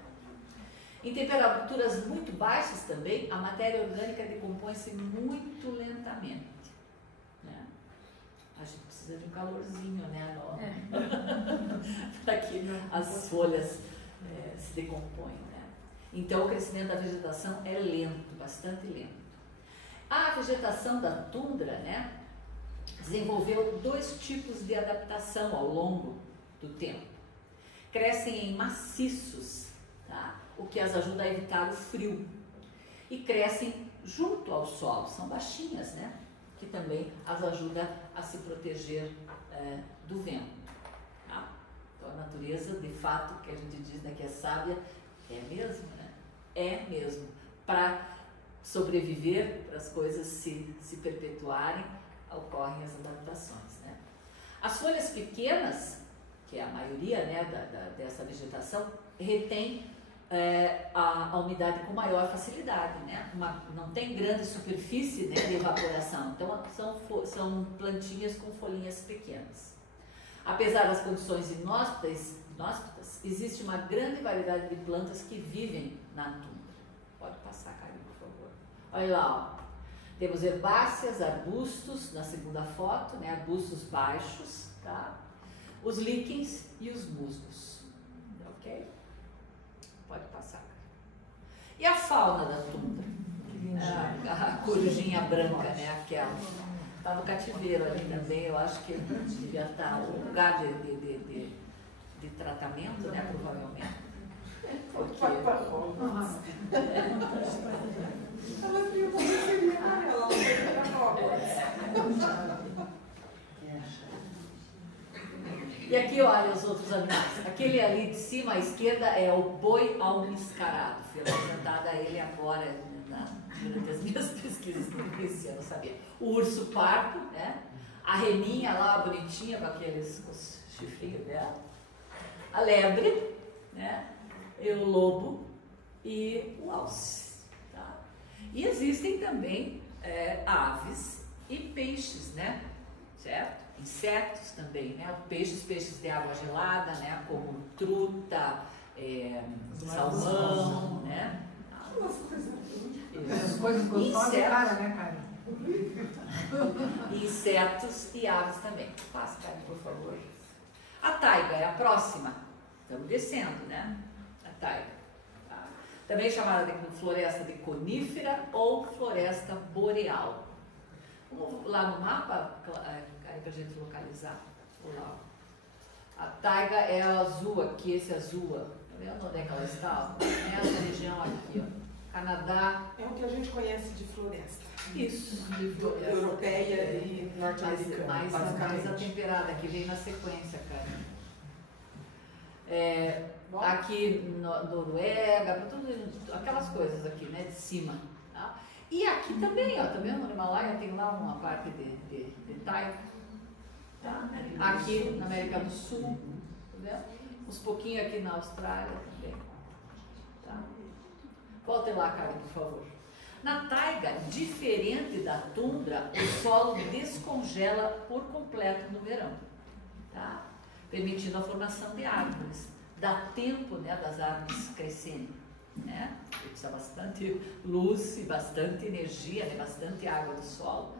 Em temperaturas muito baixas também, a matéria orgânica decompõe-se muito lentamente. Né? A gente precisa de um calorzinho, né? Para que as folhas se decompõem. Né? Então, o crescimento da vegetação é lento, bastante lento. A vegetação da tundra, né, desenvolveu 2 tipos de adaptação ao longo do tempo. Crescem em maciços, tá? O que as ajuda a evitar o frio. E crescem junto ao solo, são baixinhas, né? Que também as ajuda a se proteger do vento. Tá? Então, a natureza, de fato, que a gente diz, né, que é sábia, é mesmo, né? É mesmo. Para sobreviver, para as coisas se perpetuarem, ocorrem as adaptações. Né? As folhas pequenas, que é a maioria, né, dessa vegetação, retém a umidade com maior facilidade. Né? Não tem grande superfície, né, de evaporação, então são plantinhas com folhinhas pequenas. Apesar das condições inóspitas, existe uma grande variedade de plantas que vivem na tundra. Pode passar, Caio, por favor. Olha lá, ó. Temos herbáceas, arbustos, na segunda foto, né? Arbustos baixos, tá? Os líquens e os musgos. Ok? Pode passar, Caio. E a fauna da tundra? A corujinha branca, né? Aquela. Está no cativeiro ali também, eu acho que devia estar um lugar de tratamento, né, provavelmente. Porque... Ela viu como seria ela E aqui, olha os outros animais. Aquele ali de cima à esquerda é o boi almiscarado. Fui apresentada a ele agora, durante as minhas pesquisas, não conhecia, não sabia. O urso pardo, né? A reninha lá, bonitinha, com aqueles chifrinhos dela. A lebre, né? E o lobo e o alce. Tá? E existem também aves e peixes, né? Certo? Insetos também, né? Peixes de água gelada, né? Como truta, salmão, né? As coisas gostosas é cara, né, cara? Insetos e aves também. Passa, Caio, por favor. A taiga é a próxima. Estamos descendo, né? A taiga. Tá? Também chamada de floresta de conífera ou floresta boreal. Vamos lá no mapa, para a gente localizar. Lá. A taiga é a azul aqui, esse azul. Tá vendo onde é que ela está? Nessa região aqui, ó. Canadá. É o que a gente conhece de floresta. Isso. Europeia e norte-americana. Mais atemperada, que vem na sequência, cara. Aqui Noruega, tudo, aquelas coisas aqui, né, de cima. Tá? E aqui também, ó, também no Himalaia tem lá uma parte de taiga, tá? Aqui na América do Sul, tá vendo? Uns pouquinhos aqui na Austrália também, tá? Volte lá, Karen, por favor. Na taiga, diferente da tundra, o solo descongela por completo no verão, tá? Permitindo a formação de árvores. Dá tempo, né, das árvores crescerem, né? Precisa bastante luz e bastante energia, né, bastante água do solo.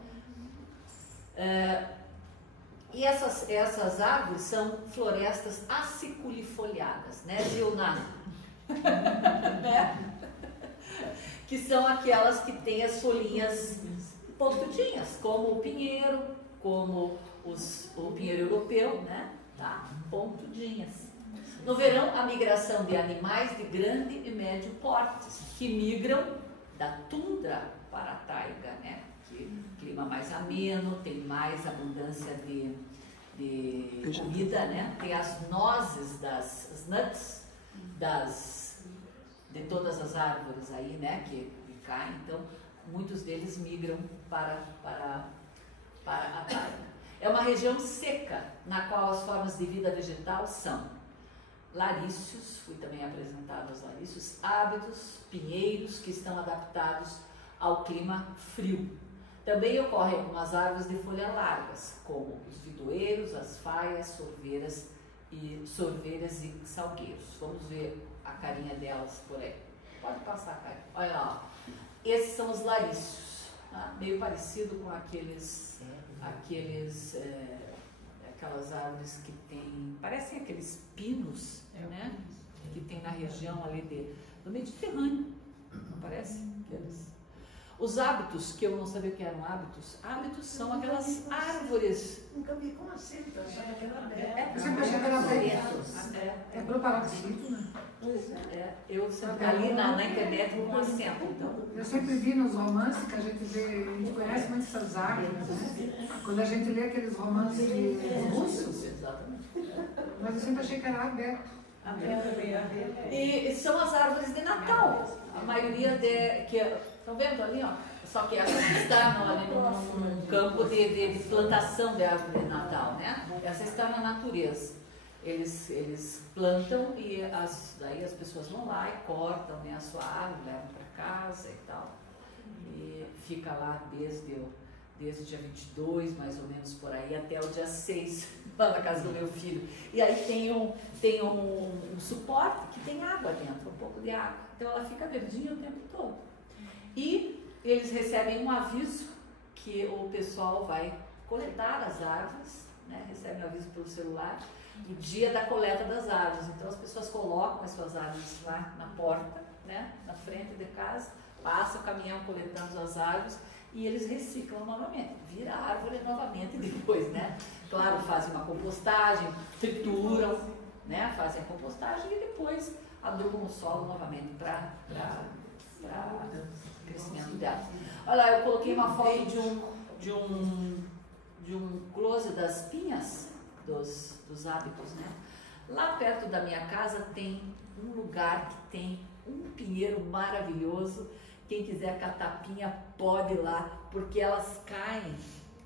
E essas árvores são florestas aciculifoliadas, né, Zilna? Né? Que são aquelas que têm as folhinhas pontudinhas, como o pinheiro, como o pinheiro europeu, né? Tá? Pontudinhas. No verão, a migração de animais de grande e médio portes, que migram da tundra para a taiga, né? Que clima mais ameno, tem mais abundância de comida, né? Tem as nozes, as nuts de todas as árvores aí, né? Que caem, então muitos deles migram para a taiga. É uma região seca, na qual as formas de vida vegetal são laríceos, fui também apresentado aos laríceos, ábidos, pinheiros, que estão adaptados ao clima frio. Também ocorrem algumas árvores de folhas largas, como os vidoeiros, as faias, sorveiras e salgueiros. Vamos ver a carinha delas por aí. Pode passar, carinha. Olha lá, ó. Esses são os laríceos, tá? Meio parecido com aquelas árvores que tem, parecem aqueles pinos, né? Que tem na região ali do Mediterrâneo, não parece? Os hábitos, que eu não sabia o que eram hábitos são aquelas árvores. Nunca vi com acento, achava que era aberto. Eu sempre achei que era aberto. É proparoxito, né? Eu sempre, ali na internet com acento, então. Eu sempre vi nos romances que a gente conhece muito essas árvores, né? Quando a gente lê aqueles romances russos, Exatamente. mas eu sempre achei que era aberto. E são as árvores de Natal. A maioria estão vendo ali, ó? Só que essa está ali num campo de plantação de árvore de Natal, né? Essa está na natureza. Eles plantam e daí as pessoas vão lá e cortam, né, a sua árvore, levam para casa e tal. E fica lá desde o dia 22, mais ou menos por aí, até o dia 6, lá na casa do meu filho. E aí tem um suporte que tem água dentro, um pouco de água. Então ela fica verdinha o tempo todo. E eles recebem um aviso que o pessoal vai coletar as árvores, né? Recebem um aviso pelo celular, no dia da coleta das árvores. Então as pessoas colocam as suas árvores lá na porta, né? Na frente de casa, passa o caminhão coletando as árvores e eles reciclam novamente, vira a árvore novamente depois, né? Claro, fazem uma compostagem, trituram, né? Fazem a compostagem e depois adubam o solo novamente para o crescimento dela. Olha lá, eu coloquei uma foto de um close das pinhas dos hábitos, né? Lá perto da minha casa tem um lugar que tem um pinheiro maravilhoso. Quem quiser catar pinha pode ir lá, porque elas caem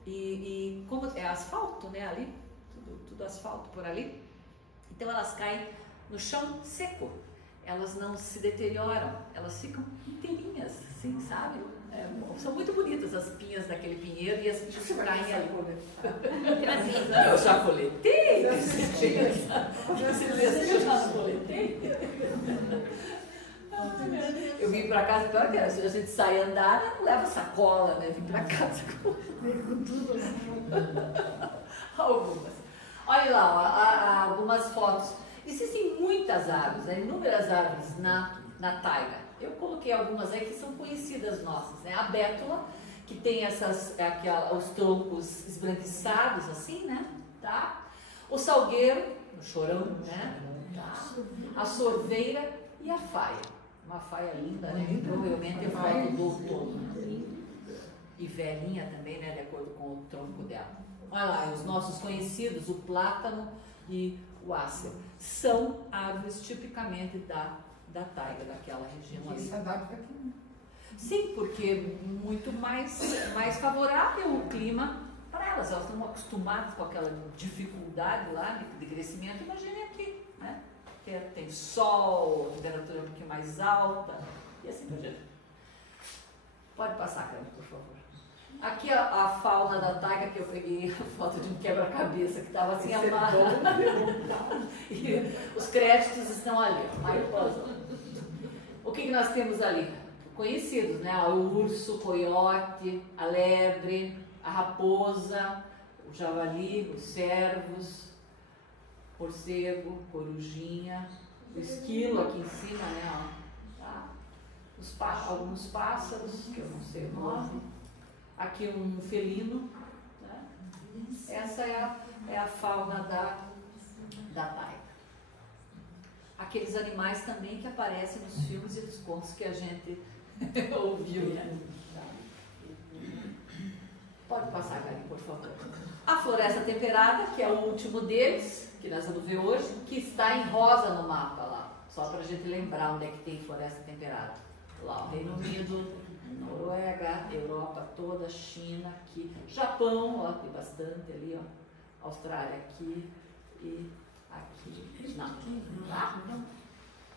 e como é asfalto, né? Ali, tudo asfalto por ali. Então elas caem no chão seco. Elas não se deterioram, elas ficam inteirinhas, assim, sabe? São muito bonitas as pinhas daquele pinheiro e as pinhas caem ali. Eu já coletei esses dias. Eu já coletei. Eu vim pra casa, pior que a gente sai andar, não leva sacola, né? Vim pra casa com tudo. Algumas. Olha lá, ó, algumas fotos. Existem muitas árvores, né? Inúmeras árvores na taiga. Eu coloquei algumas aí que são conhecidas nossas, né? A bétula, que tem os troncos esbranquiçados assim, né? Tá? O salgueiro, o chorão, né? Tá? A sorveira e a faia. Uma faia linda, né? Que provavelmente é foto do outono. E velhinha também, né? De acordo com o tronco dela. Olha lá, os nossos conhecidos, o plátano e o ácer, são árvores tipicamente da taiga, daquela região ali. Se adapta aqui. Sim, porque muito mais favorável o clima para elas. Elas estão acostumadas com aquela dificuldade lá de crescimento. Imagine aqui, né? Tem sol, a temperatura um pouquinho mais alta e assim por diante. Pode passar, Cândida, por favor. Aqui a fauna da taiga, que eu peguei a foto de um quebra-cabeça que estava assim amarrado. E os créditos estão ali. O que nós temos ali? Conhecidos, né? O urso, o coiote, a lebre, a raposa, o javali, os cervos, morcego, corujinha, o esquilo aqui em cima, né? Ó, tá? Alguns pássaros, que eu não sei o nome. Aqui um felino. Né? Essa é a fauna da taiga. Aqueles animais também que aparecem nos filmes e nos contos que a gente ouviu, né? Pode passar, Karen, por favor. A floresta temperada, que é o último deles, que nós vamos ver hoje, que está em rosa no mapa lá. Só para a gente lembrar onde é que tem floresta temperada. Lá, o Reino Unido, Noruega, Europa toda, China aqui, Japão, ó, tem bastante ali, ó. Austrália aqui e aqui. Não, lá?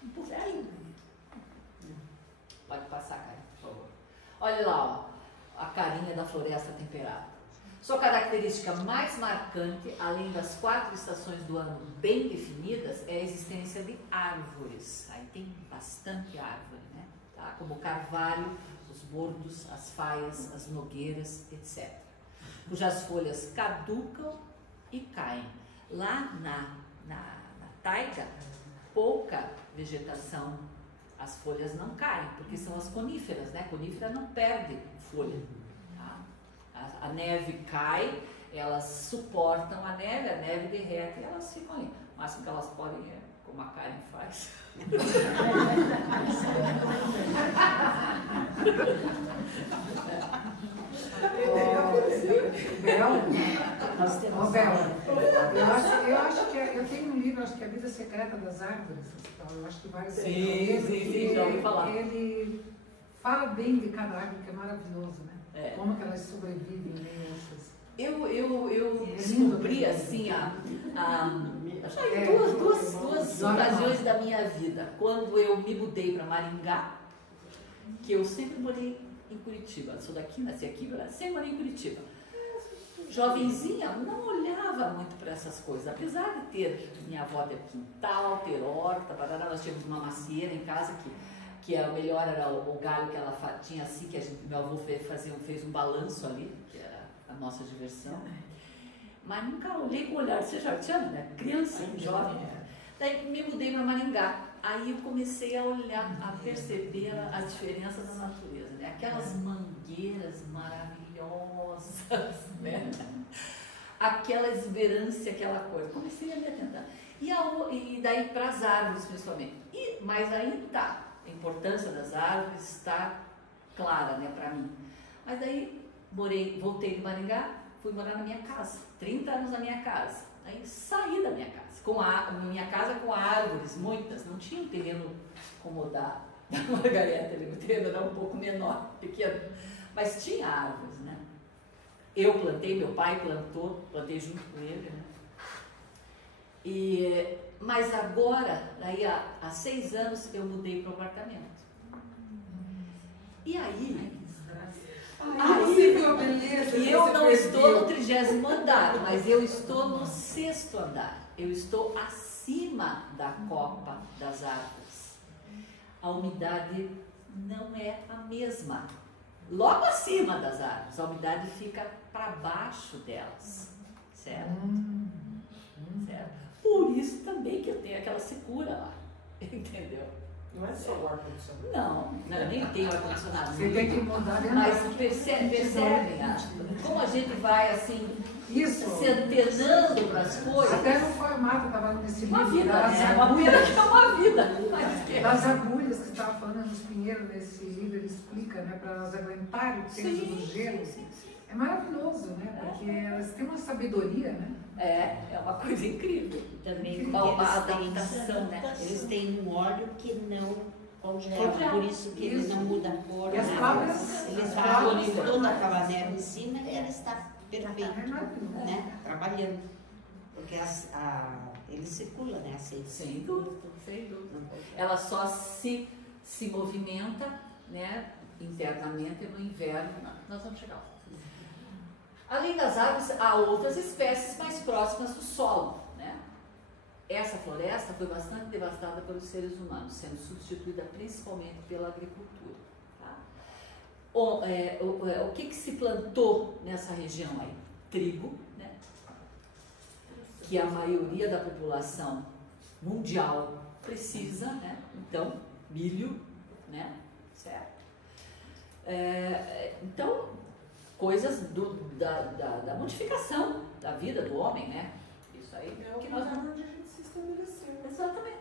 Um pouquinho. Pode passar, Karen, por favor. Olha lá, ó, a carinha da floresta temperada. Sua característica mais marcante, além das 4 estações do ano bem definidas, é a existência de árvores. Aí tem bastante árvore, né? Tá? Como o carvalho, os bordos, as faias, as nogueiras, etc. Cujas folhas caducam e caem. Lá na taiga, pouca vegetação, as folhas não caem, porque são as coníferas, né? Conífera não perde folha. Tá? A neve cai, elas suportam a neve derrete e elas ficam ali. O máximo que elas podem é, como a Karen faz. Eu acho que eu tenho um livro, acho que é A Vida Secreta das Árvores. Eu acho que vai ser. Sim, já ouvi falar. Ele fala bem de cada árvore, que é maravilhoso, né? É. Como que elas sobrevivem meio essas. Eu descobri assim duas ocasiões da minha vida. Quando eu me mudei para Maringá, que eu sempre morei em Curitiba. Sou daqui, nasci aqui, sempre morei em Curitiba. Jovenzinha, não olhava muito para essas coisas. Apesar de ter minha avó ter quintal, ter horta, nós tínhamos uma macieira em casa que o melhor era o galho que ela tinha assim, que meu avô fez um balanço ali, que era a nossa diversão. Mas nunca olhei com o olhar, você já tinha, né? Criança, jovem. Daí me mudei para Maringá. Aí eu comecei a olhar, a perceber a diferença da natureza, né? Aquelas mangueiras maravilhosas, né? Aquela exuberância, aquela coisa. Comecei a me atentar. E daí para as árvores, principalmente. Mas aí tá, a importância das árvores está clara, né, para mim. Mas daí voltei de Maringá, fui morar na minha casa, 30 anos na minha casa. Aí saí da minha casa, minha casa com árvores, muitas, não tinha um terreno como o da Margareta, o terreno era um pouco menor, pequeno, mas tinha árvores, né? Eu plantei, meu pai plantou, plantei junto com ele, né? Mas agora, aí há 6 anos, eu mudei para o apartamento. E aí e eu não estou no 30º andar, mas eu estou no 6º andar. Eu estou acima da copa das árvores. A umidade não é a mesma. Logo acima das árvores, a umidade fica para baixo delas. Certo? Certo? Por isso também que eu tenho aquela secura lá. Entendeu? Não é só o ar-condicionado. Não, eu nem tenho ar-condicionado. Você tem que mudar de Mas percebem como a gente vai assim, se antenando para as coisas. Até no formato, estava nesse livro. Uma vida, das né? Uma agulhas, pena que é uma vida. das agulhas que você estava falando nos pinheiros, nesse livro, ele explica, né, para elas aguentarem o peso do gelo. Sim. É maravilhoso, né? Porque elas têm uma sabedoria, né? É uma coisa incrível. Também Uma adaptação, né? Eles têm um óleo que não Congela, por isso que ele não muda a cor. E as próprias- Ele as está próprias- com toda aquela neve em cima e ele está perfeito, né? Trabalhando. Porque ele circula, né? Assim. Sem dúvida, sem dúvida. Ela só se movimenta, né, internamente no inverno. Nós vamos chegar lá. Além das árvores, há outras espécies mais próximas do solo, né? Essa floresta foi bastante devastada pelos seres humanos, sendo substituída principalmente pela agricultura. Tá? O que se plantou nessa região aí? Trigo, né? Que a maioria da população mundial precisa, né? Então, milho, né? Certo? Então, coisas da modificação da vida do homem, né? Isso aí É o que nós lugar onde a gente se estabeleceu. Exatamente.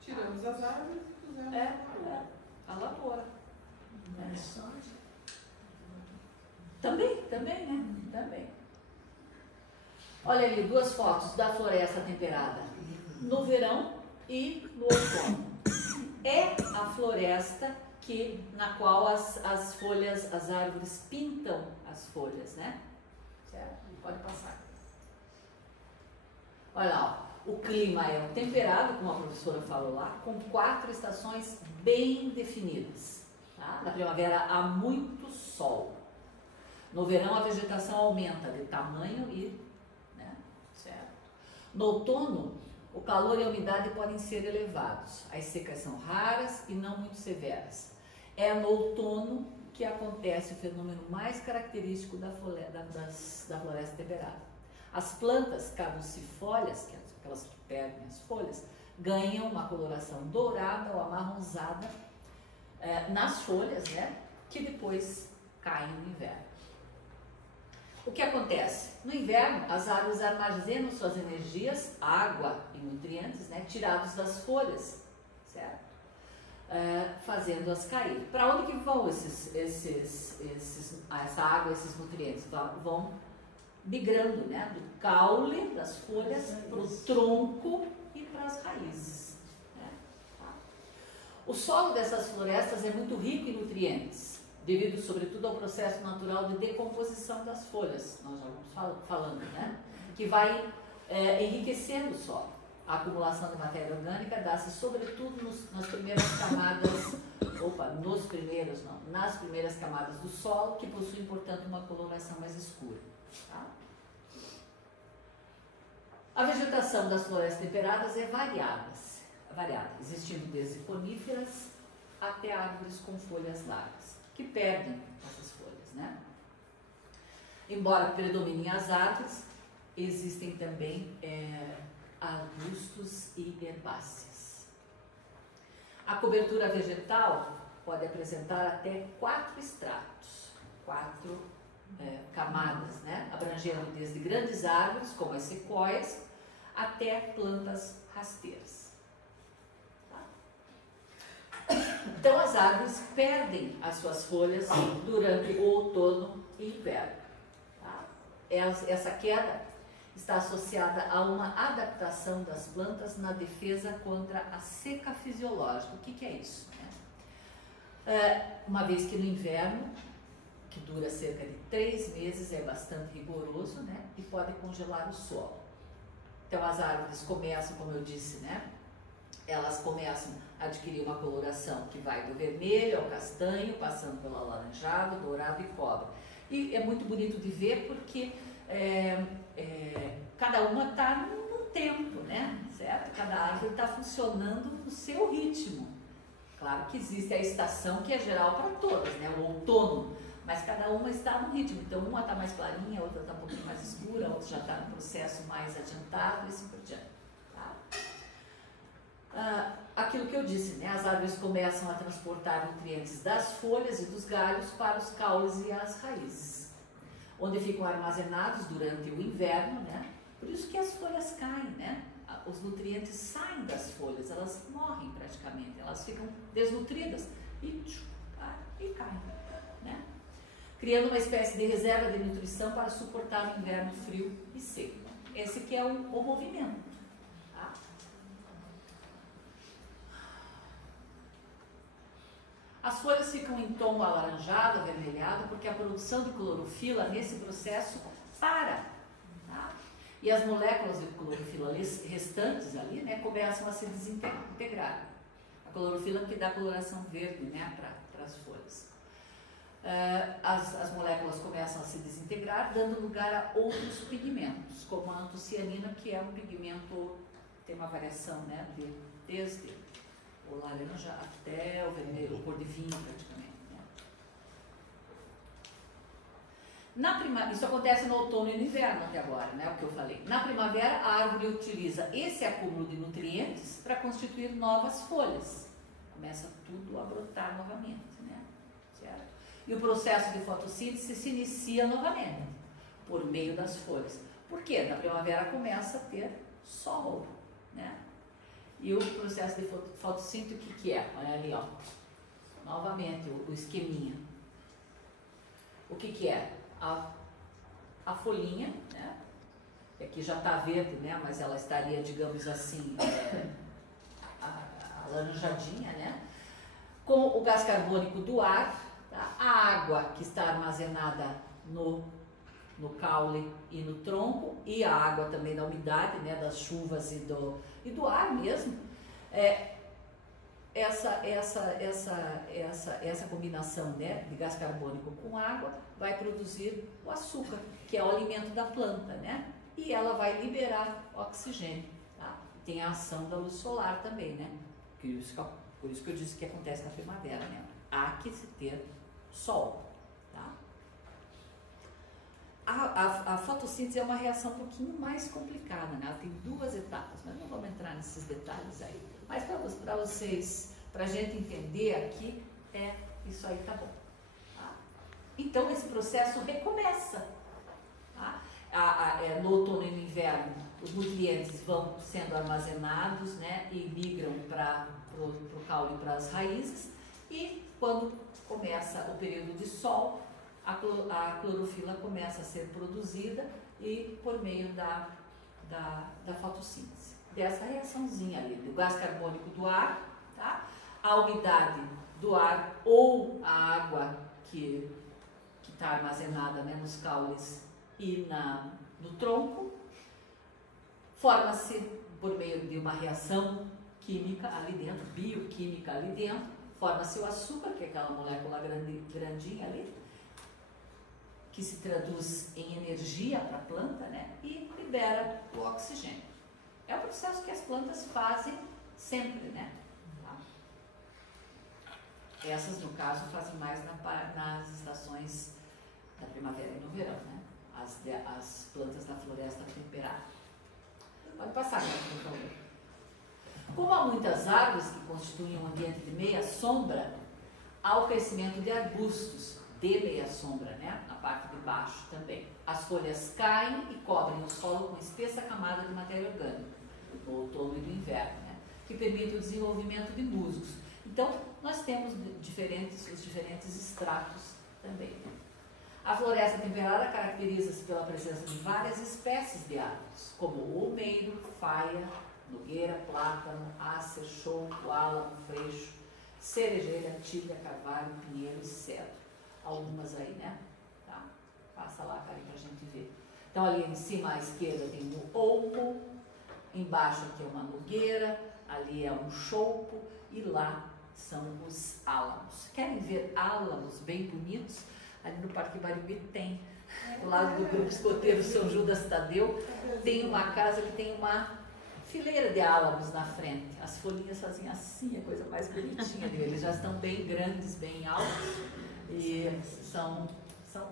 Tiramos as árvores e pusemos A lavoura. Também, né? Também. Olha ali, duas fotos da floresta temperada. No verão e no outono. É a floresta na qual as folhas, as árvores pintam as folhas, né? Certo? Pode passar. Olha lá, ó. O clima é temperado, como a professora falou lá, com 4 estações bem definidas. Tá? Na primavera há muito sol. No verão a vegetação aumenta de tamanho e, né? Certo? No outono, o calor e a umidade podem ser elevados. As secas são raras e não muito severas. É no outono que acontece o fenômeno mais característico da floresta temperada. As plantas caducifólias, que são aquelas que perdem as folhas, ganham uma coloração dourada ou amarronzada nas folhas, né, que depois caem no inverno. O que acontece? No inverno, as árvores armazenam suas energias, água e nutrientes, né, tirados das folhas, certo? Fazendo-as cair. Para onde que vão essa água, esses nutrientes? Vão migrando, né, do caule das folhas para o tronco e para as raízes. Né? Tá? O solo dessas florestas é muito rico em nutrientes, devido sobretudo ao processo natural de decomposição das folhas, nós já vamos falando, né? Que vai enriquecendo o solo. A acumulação de matéria orgânica dá-se sobretudo nas primeiras camadas, nas primeiras camadas do solo, que possuem, portanto, uma coloração mais escura. Tá? A vegetação das florestas temperadas é variada, existindo desde coníferas até árvores com folhas largas, que perdem essas folhas, né? Embora predominem as árvores, existem também arbustos e herbáceas. A cobertura vegetal pode apresentar até 4 estratos, 4 camadas, né? Abrangendo desde grandes árvores, como as sequoias, até plantas rasteiras. Tá? Então as árvores perdem as suas folhas durante o outono e inverno. Tá? Essa queda está associada a uma adaptação das plantas na defesa contra a seca fisiológica. O que é isso? Uma vez que no inverno, que dura cerca de 3 meses, é bastante rigoroso, né? E pode congelar o solo. Então as árvores começam, como eu disse, né? Elas começam a adquirir uma coloração que vai do vermelho ao castanho, passando pelo alaranjado, dourado e cobre. E é muito bonito de ver porque cada uma está num tempo, né? Certo? Cada árvore está funcionando no seu ritmo. Claro que existe a estação que é geral para todas, né? O outono, mas cada uma está no ritmo. Então uma está mais clarinha, a outra está um pouquinho mais escura, a outra já está no processo mais adiantado e assim por diante. Tá? Aquilo que eu disse, né? As árvores começam a transportar nutrientes das folhas e dos galhos para os caules e as raízes, onde ficam armazenados durante o inverno, né? Por isso que as folhas caem, né? Os nutrientes saem das folhas, elas morrem praticamente, elas ficam desnutridas e caem, né? Criando uma espécie de reserva de nutrição para suportar o inverno frio e seco. Esse que é o movimento. Tá? As folhas ficam em tom alaranjado, avermelhado, porque a produção de clorofila nesse processo para. Tá? E as moléculas de clorofila restantes ali, né, começam a se desintegrar. A clorofila que dá coloração verde, né, para as folhas. As moléculas começam a se desintegrar, dando lugar a outros pigmentos, como a antocianina, que é um pigmento, tem uma variação, né, desde o laranja até o vermelho, o cor de vinho praticamente. Né? Isso acontece no outono e no inverno até agora, né, o que eu falei. Na primavera, a árvore utiliza esse acúmulo de nutrientes para constituir novas folhas. Começa tudo a brotar novamente, né? Certo? E o processo de fotossíntese se inicia novamente, por meio das folhas. Por quê? Na primavera começa a ter sol, né? E o processo de fotossíntese, o que é? Olha ali, ó. Novamente, o esqueminha. O que é? A folhinha, né? Aqui já está verde, né? Mas ela estaria, digamos assim, alaranjadinha, né? Com o gás carbônico do ar, tá? A água que está armazenada no caule e no tronco, e a água também da umidade, né? Das chuvas e do ar mesmo. Essa combinação, né, de gás carbônico com água vai produzir o açúcar, que é o alimento da planta, né? E ela vai liberar oxigênio, tá? Tem a ação da luz solar também, né? Por isso que eu disse que acontece na primavera, né? Há que se ter sol, tá? A fotossíntese é uma reação um pouquinho mais complicada, né? Ela tem duas etapas, mas não vamos entrar nesses detalhes aí. Mas para vocês, para a gente entender aqui, isso aí tá bom. Tá? Então esse processo recomeça. Tá? No outono e no inverno, os nutrientes vão sendo armazenados, né, e migram para o caule e para as raízes. E quando começa o período de sol, a clorofila começa a ser produzida e por meio da fotossíntese. Dessa reaçãozinha ali, do gás carbônico do ar, tá? A umidade do ar ou a água que está armazenada, né, nos caules e no tronco, forma-se por meio de uma reação química ali dentro, bioquímica ali dentro, forma-se o açúcar, que é aquela molécula grandinha ali, que se traduz em energia para a planta, né, e libera o oxigênio. É um processo que as plantas fazem sempre, né? Tá? Essas, no caso, fazem mais nas estações da primavera e no verão, né? As plantas da floresta temperada. Pode passar, por favor. Como há muitas árvores que constituem um ambiente de meia sombra, há o crescimento de arbustos de meia sombra, né? Na parte de baixo também. As folhas caem e cobrem o solo com espessa camada de matéria orgânica, no outono e no inverno, né? Que permite o desenvolvimento de musgos. Então, nós temos os diferentes estratos também, né? A floresta temperada caracteriza-se pela presença de várias espécies de árvores, como olmeiro, faia, nogueira, plátano, ácer, choupo, álamo, freixo, cerejeira, tilha, carvalho, pinheiro e cedro. Algumas aí, né? Tá? Passa lá, Karen, pra gente ver. Então, ali em cima à esquerda tem um olmo, embaixo aqui é uma nogueira, ali é um choupo e lá são os álamos. Querem ver álamos bem bonitos? Ali no Parque Barigui tem, do lado do Grupo Escoteiro São Judas Tadeu, tem uma casa que tem uma fileira de álamos na frente. As folhinhas fazem assim, a coisa mais bonitinha deles. Eles já estão bem grandes, bem altos e são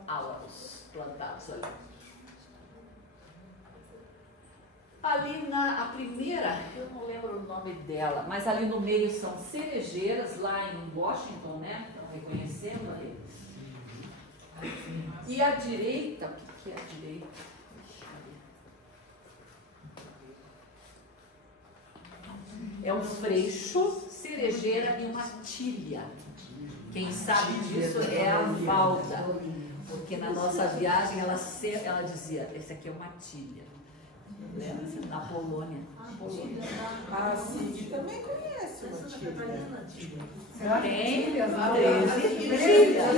álamos plantados ali. Ali a primeira, eu não lembro o nome dela, mas ali no meio são cerejeiras, lá em Washington, né? Estão reconhecendo ali. E à direita, o que é a direita? É um freixo, cerejeira e uma tilha. Quem sabe disso é a Valda, porque na nossa viagem ela dizia, esse aqui é uma tilha. Lembra-se? Na Polônia. A Cid também conhece próxima tilha. Será que Tem tilhas? 13 tilhas.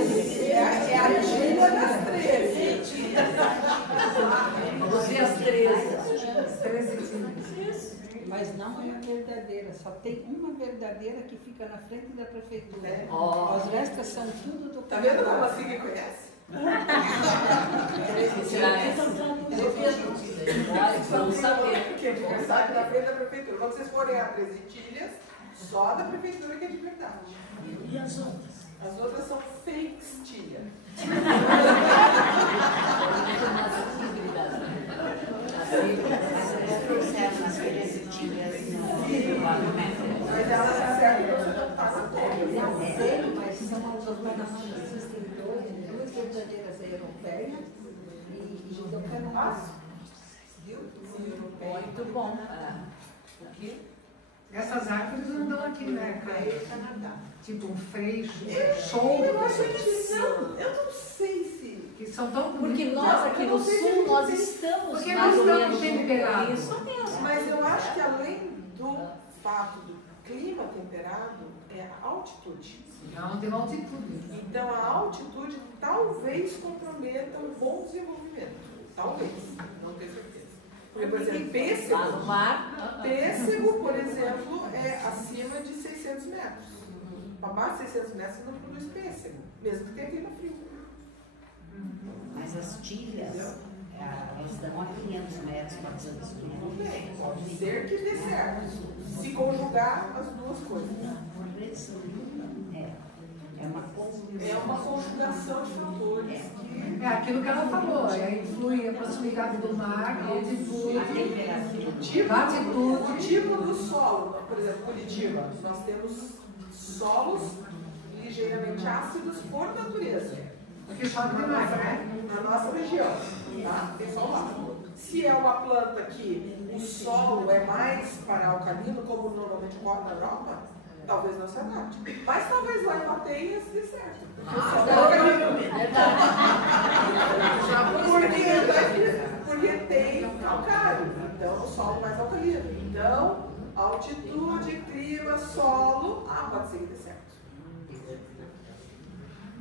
É a tilha das 13. Você as 13. 13 tilhas. Mas não é a verdadeira, só tem uma verdadeira que fica na frente da prefeitura. Ó. As restas são tudo do Tá vendo como a Sig conhece? Vamos saber. Porque fica sabe na frente da prefeitura. Quando vocês forem a 13 tilhas, só da prefeitura que é de verdade. E as outras? As outras são fakes tilha. As 13 tilhas, Mas elas acertam para você não passa mas são as outras. Existem duas verdadeiras europeias e do Canadá. Viu? Muito bom. Essas árvores não dão aqui, né? Canadá. Tipo um freixo, show. Eu acho que não. Eu não sei se. Que são tão Porque bonitos. nós aqui no sul, nós estamos Porque mais nós ou estamos menos temperados. isso mesmo. Mas eu acho que além do fato do clima temperado, é a altitude. Não, tem uma altitude. Então a altitude talvez comprometa um bom desenvolvimento. Talvez, não tenho certeza. Porque, por exemplo, Lá no mar. pêssego, por exemplo, é acima de 600 metros. Para baixo de 600 metros você não produz pêssego, mesmo que tenha clima frio. Mas as tilhas, elas dão a 500 metros, 400 Tudo bem, metros. pode ser que dê certo. Se conjugar as duas coisas. É uma conjugação de fatores que... É aquilo que ela falou, influi a proximidade do mar, a altitude, O tipo do solo, por exemplo, Curitiba, nós temos solos ligeiramente ácidos por natureza. porque chove demais, né? Na nossa região, tá? Tem sol lá. Se é uma planta que o solo é mais para alcalino, como normalmente ocorre na Europa, talvez não se adapte. Mas talvez lá em Bateias dê certo. Porque o solo é alcalino. Porque tem calcário, então o solo mais alcalino. Então, altitude, clima, solo, pode ser que dê certo.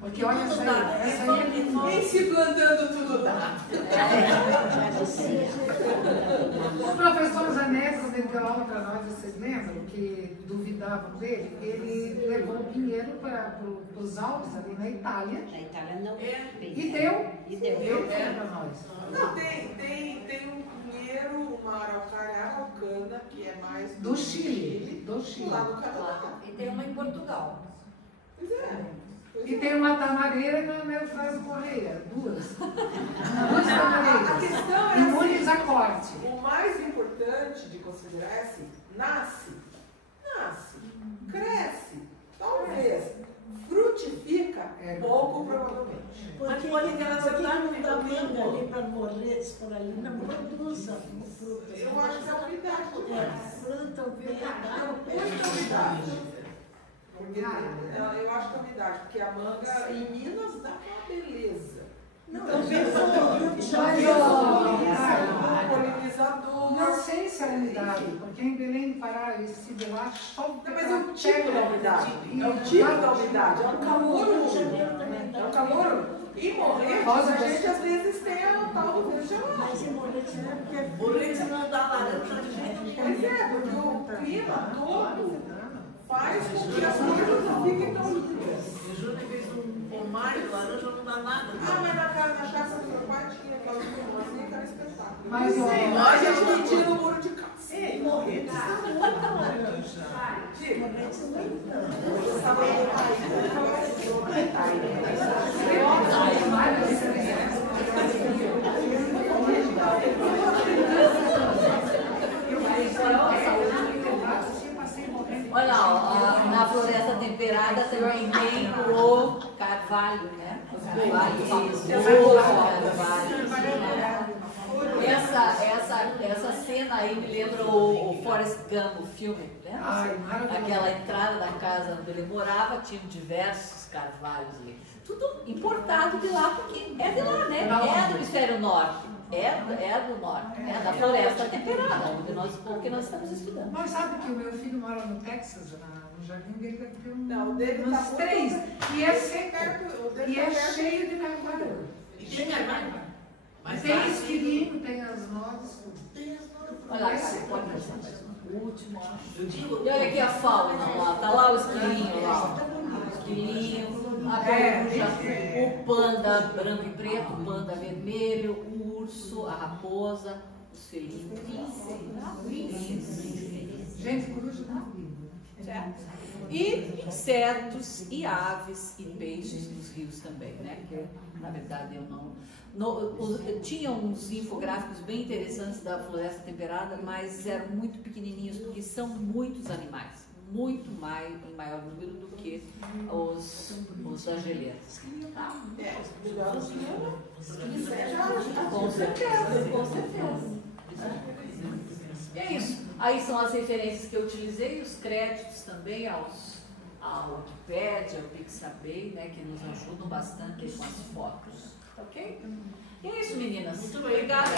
Porque olha essa aí. Em se plantando tudo dá. O professor Zanetti, quando ele deu aula para nós, vocês lembram que duvidavam dele? Ele levou o pinheiro para os Alpes, ali na Itália, Na Itália não e deu. E deu. Deu para nós. Não, tem um pinheiro, uma araucana, que é mais Do Chile. Do Chile. lá no Canadá. E tem uma em Portugal. Pois é. E tem uma tamareira e uma Eufrásio Correia, duas. Duas tamareiras. A questão é Imunes a corte. o mais importante de considerar é assim, nasce, cresce, talvez, frutifica, pouco provavelmente. Porque elas não dá manga ali para morrer por ali, não produzam fruta. Eu acho que é a umidade demais. Plantam, Muita umidade. Porque, eu acho que é a umidade, porque a manga em Minas dá uma beleza. Polinizador. Não sei se é umidade, porque em Belém do Pará, eu estive lá, chove. Mas é o tipo da umidade. É o tipo da umidade. É um calor úmido. É um calor. E morrer, a gente às vezes tem a tal do verde gelado. Mas em Morretes não é porque Morretes não dá laranja de gente. Pois é, porque o clima todo faz com que as coisas não fiquem tão líquidas. O Júnior fez um pomar de laranja, não dá nada. Mas na casa da chácara do meu pai tinha aquela formazinha que era espetáculo. Mas a gente não tira o muro de casa. Em Morretes não muita laranja. Morretes não Eu estava Olha lá, ó, na floresta temperada também tem o carvalho, né? Os carvalho. Essa cena aí me lembra o Forrest Gump, o filme, né? Aquela entrada da casa onde ele morava, tinha diversos carvalhos ali. Tudo importado de lá, porque é de lá, né? É do hemisfério norte. É do norte, é da floresta temperada, o que nós estamos estudando. Mas sabe que o meu filho mora no Texas, no jardim dele deve ter Não, o dele uns tá 3. E é seco. perto, o dele E tá é perto. cheio de carvalho. Tem carvalho. Mas Tem esquilinho, tem as nozes. Olha lá, cara, pode passar mais uma. O último, eu digo, e olha aqui a fauna lá, tá lá o esquilinho lá. O esquilinho, a coruja, o panda branco e preto, o panda vermelho, o urso, a raposa, os felinos. Gente, coruja não. Certo? E insetos e aves e peixes nos rios também, né? Que na verdade eu não. Tinha uns infográficos bem interessantes da floresta temperada, mas eram muito pequenininhos, porque são muitos animais, muito mais, em maior número do que os da geleira. Tá? Com certeza, com certeza. E é isso. Aí são as referências que eu utilizei, os créditos também ao Wikipedia, ao Pixabay, né, que nos ajudam bastante com as fotos. Ok? E é isso, meninas. Muito obrigada.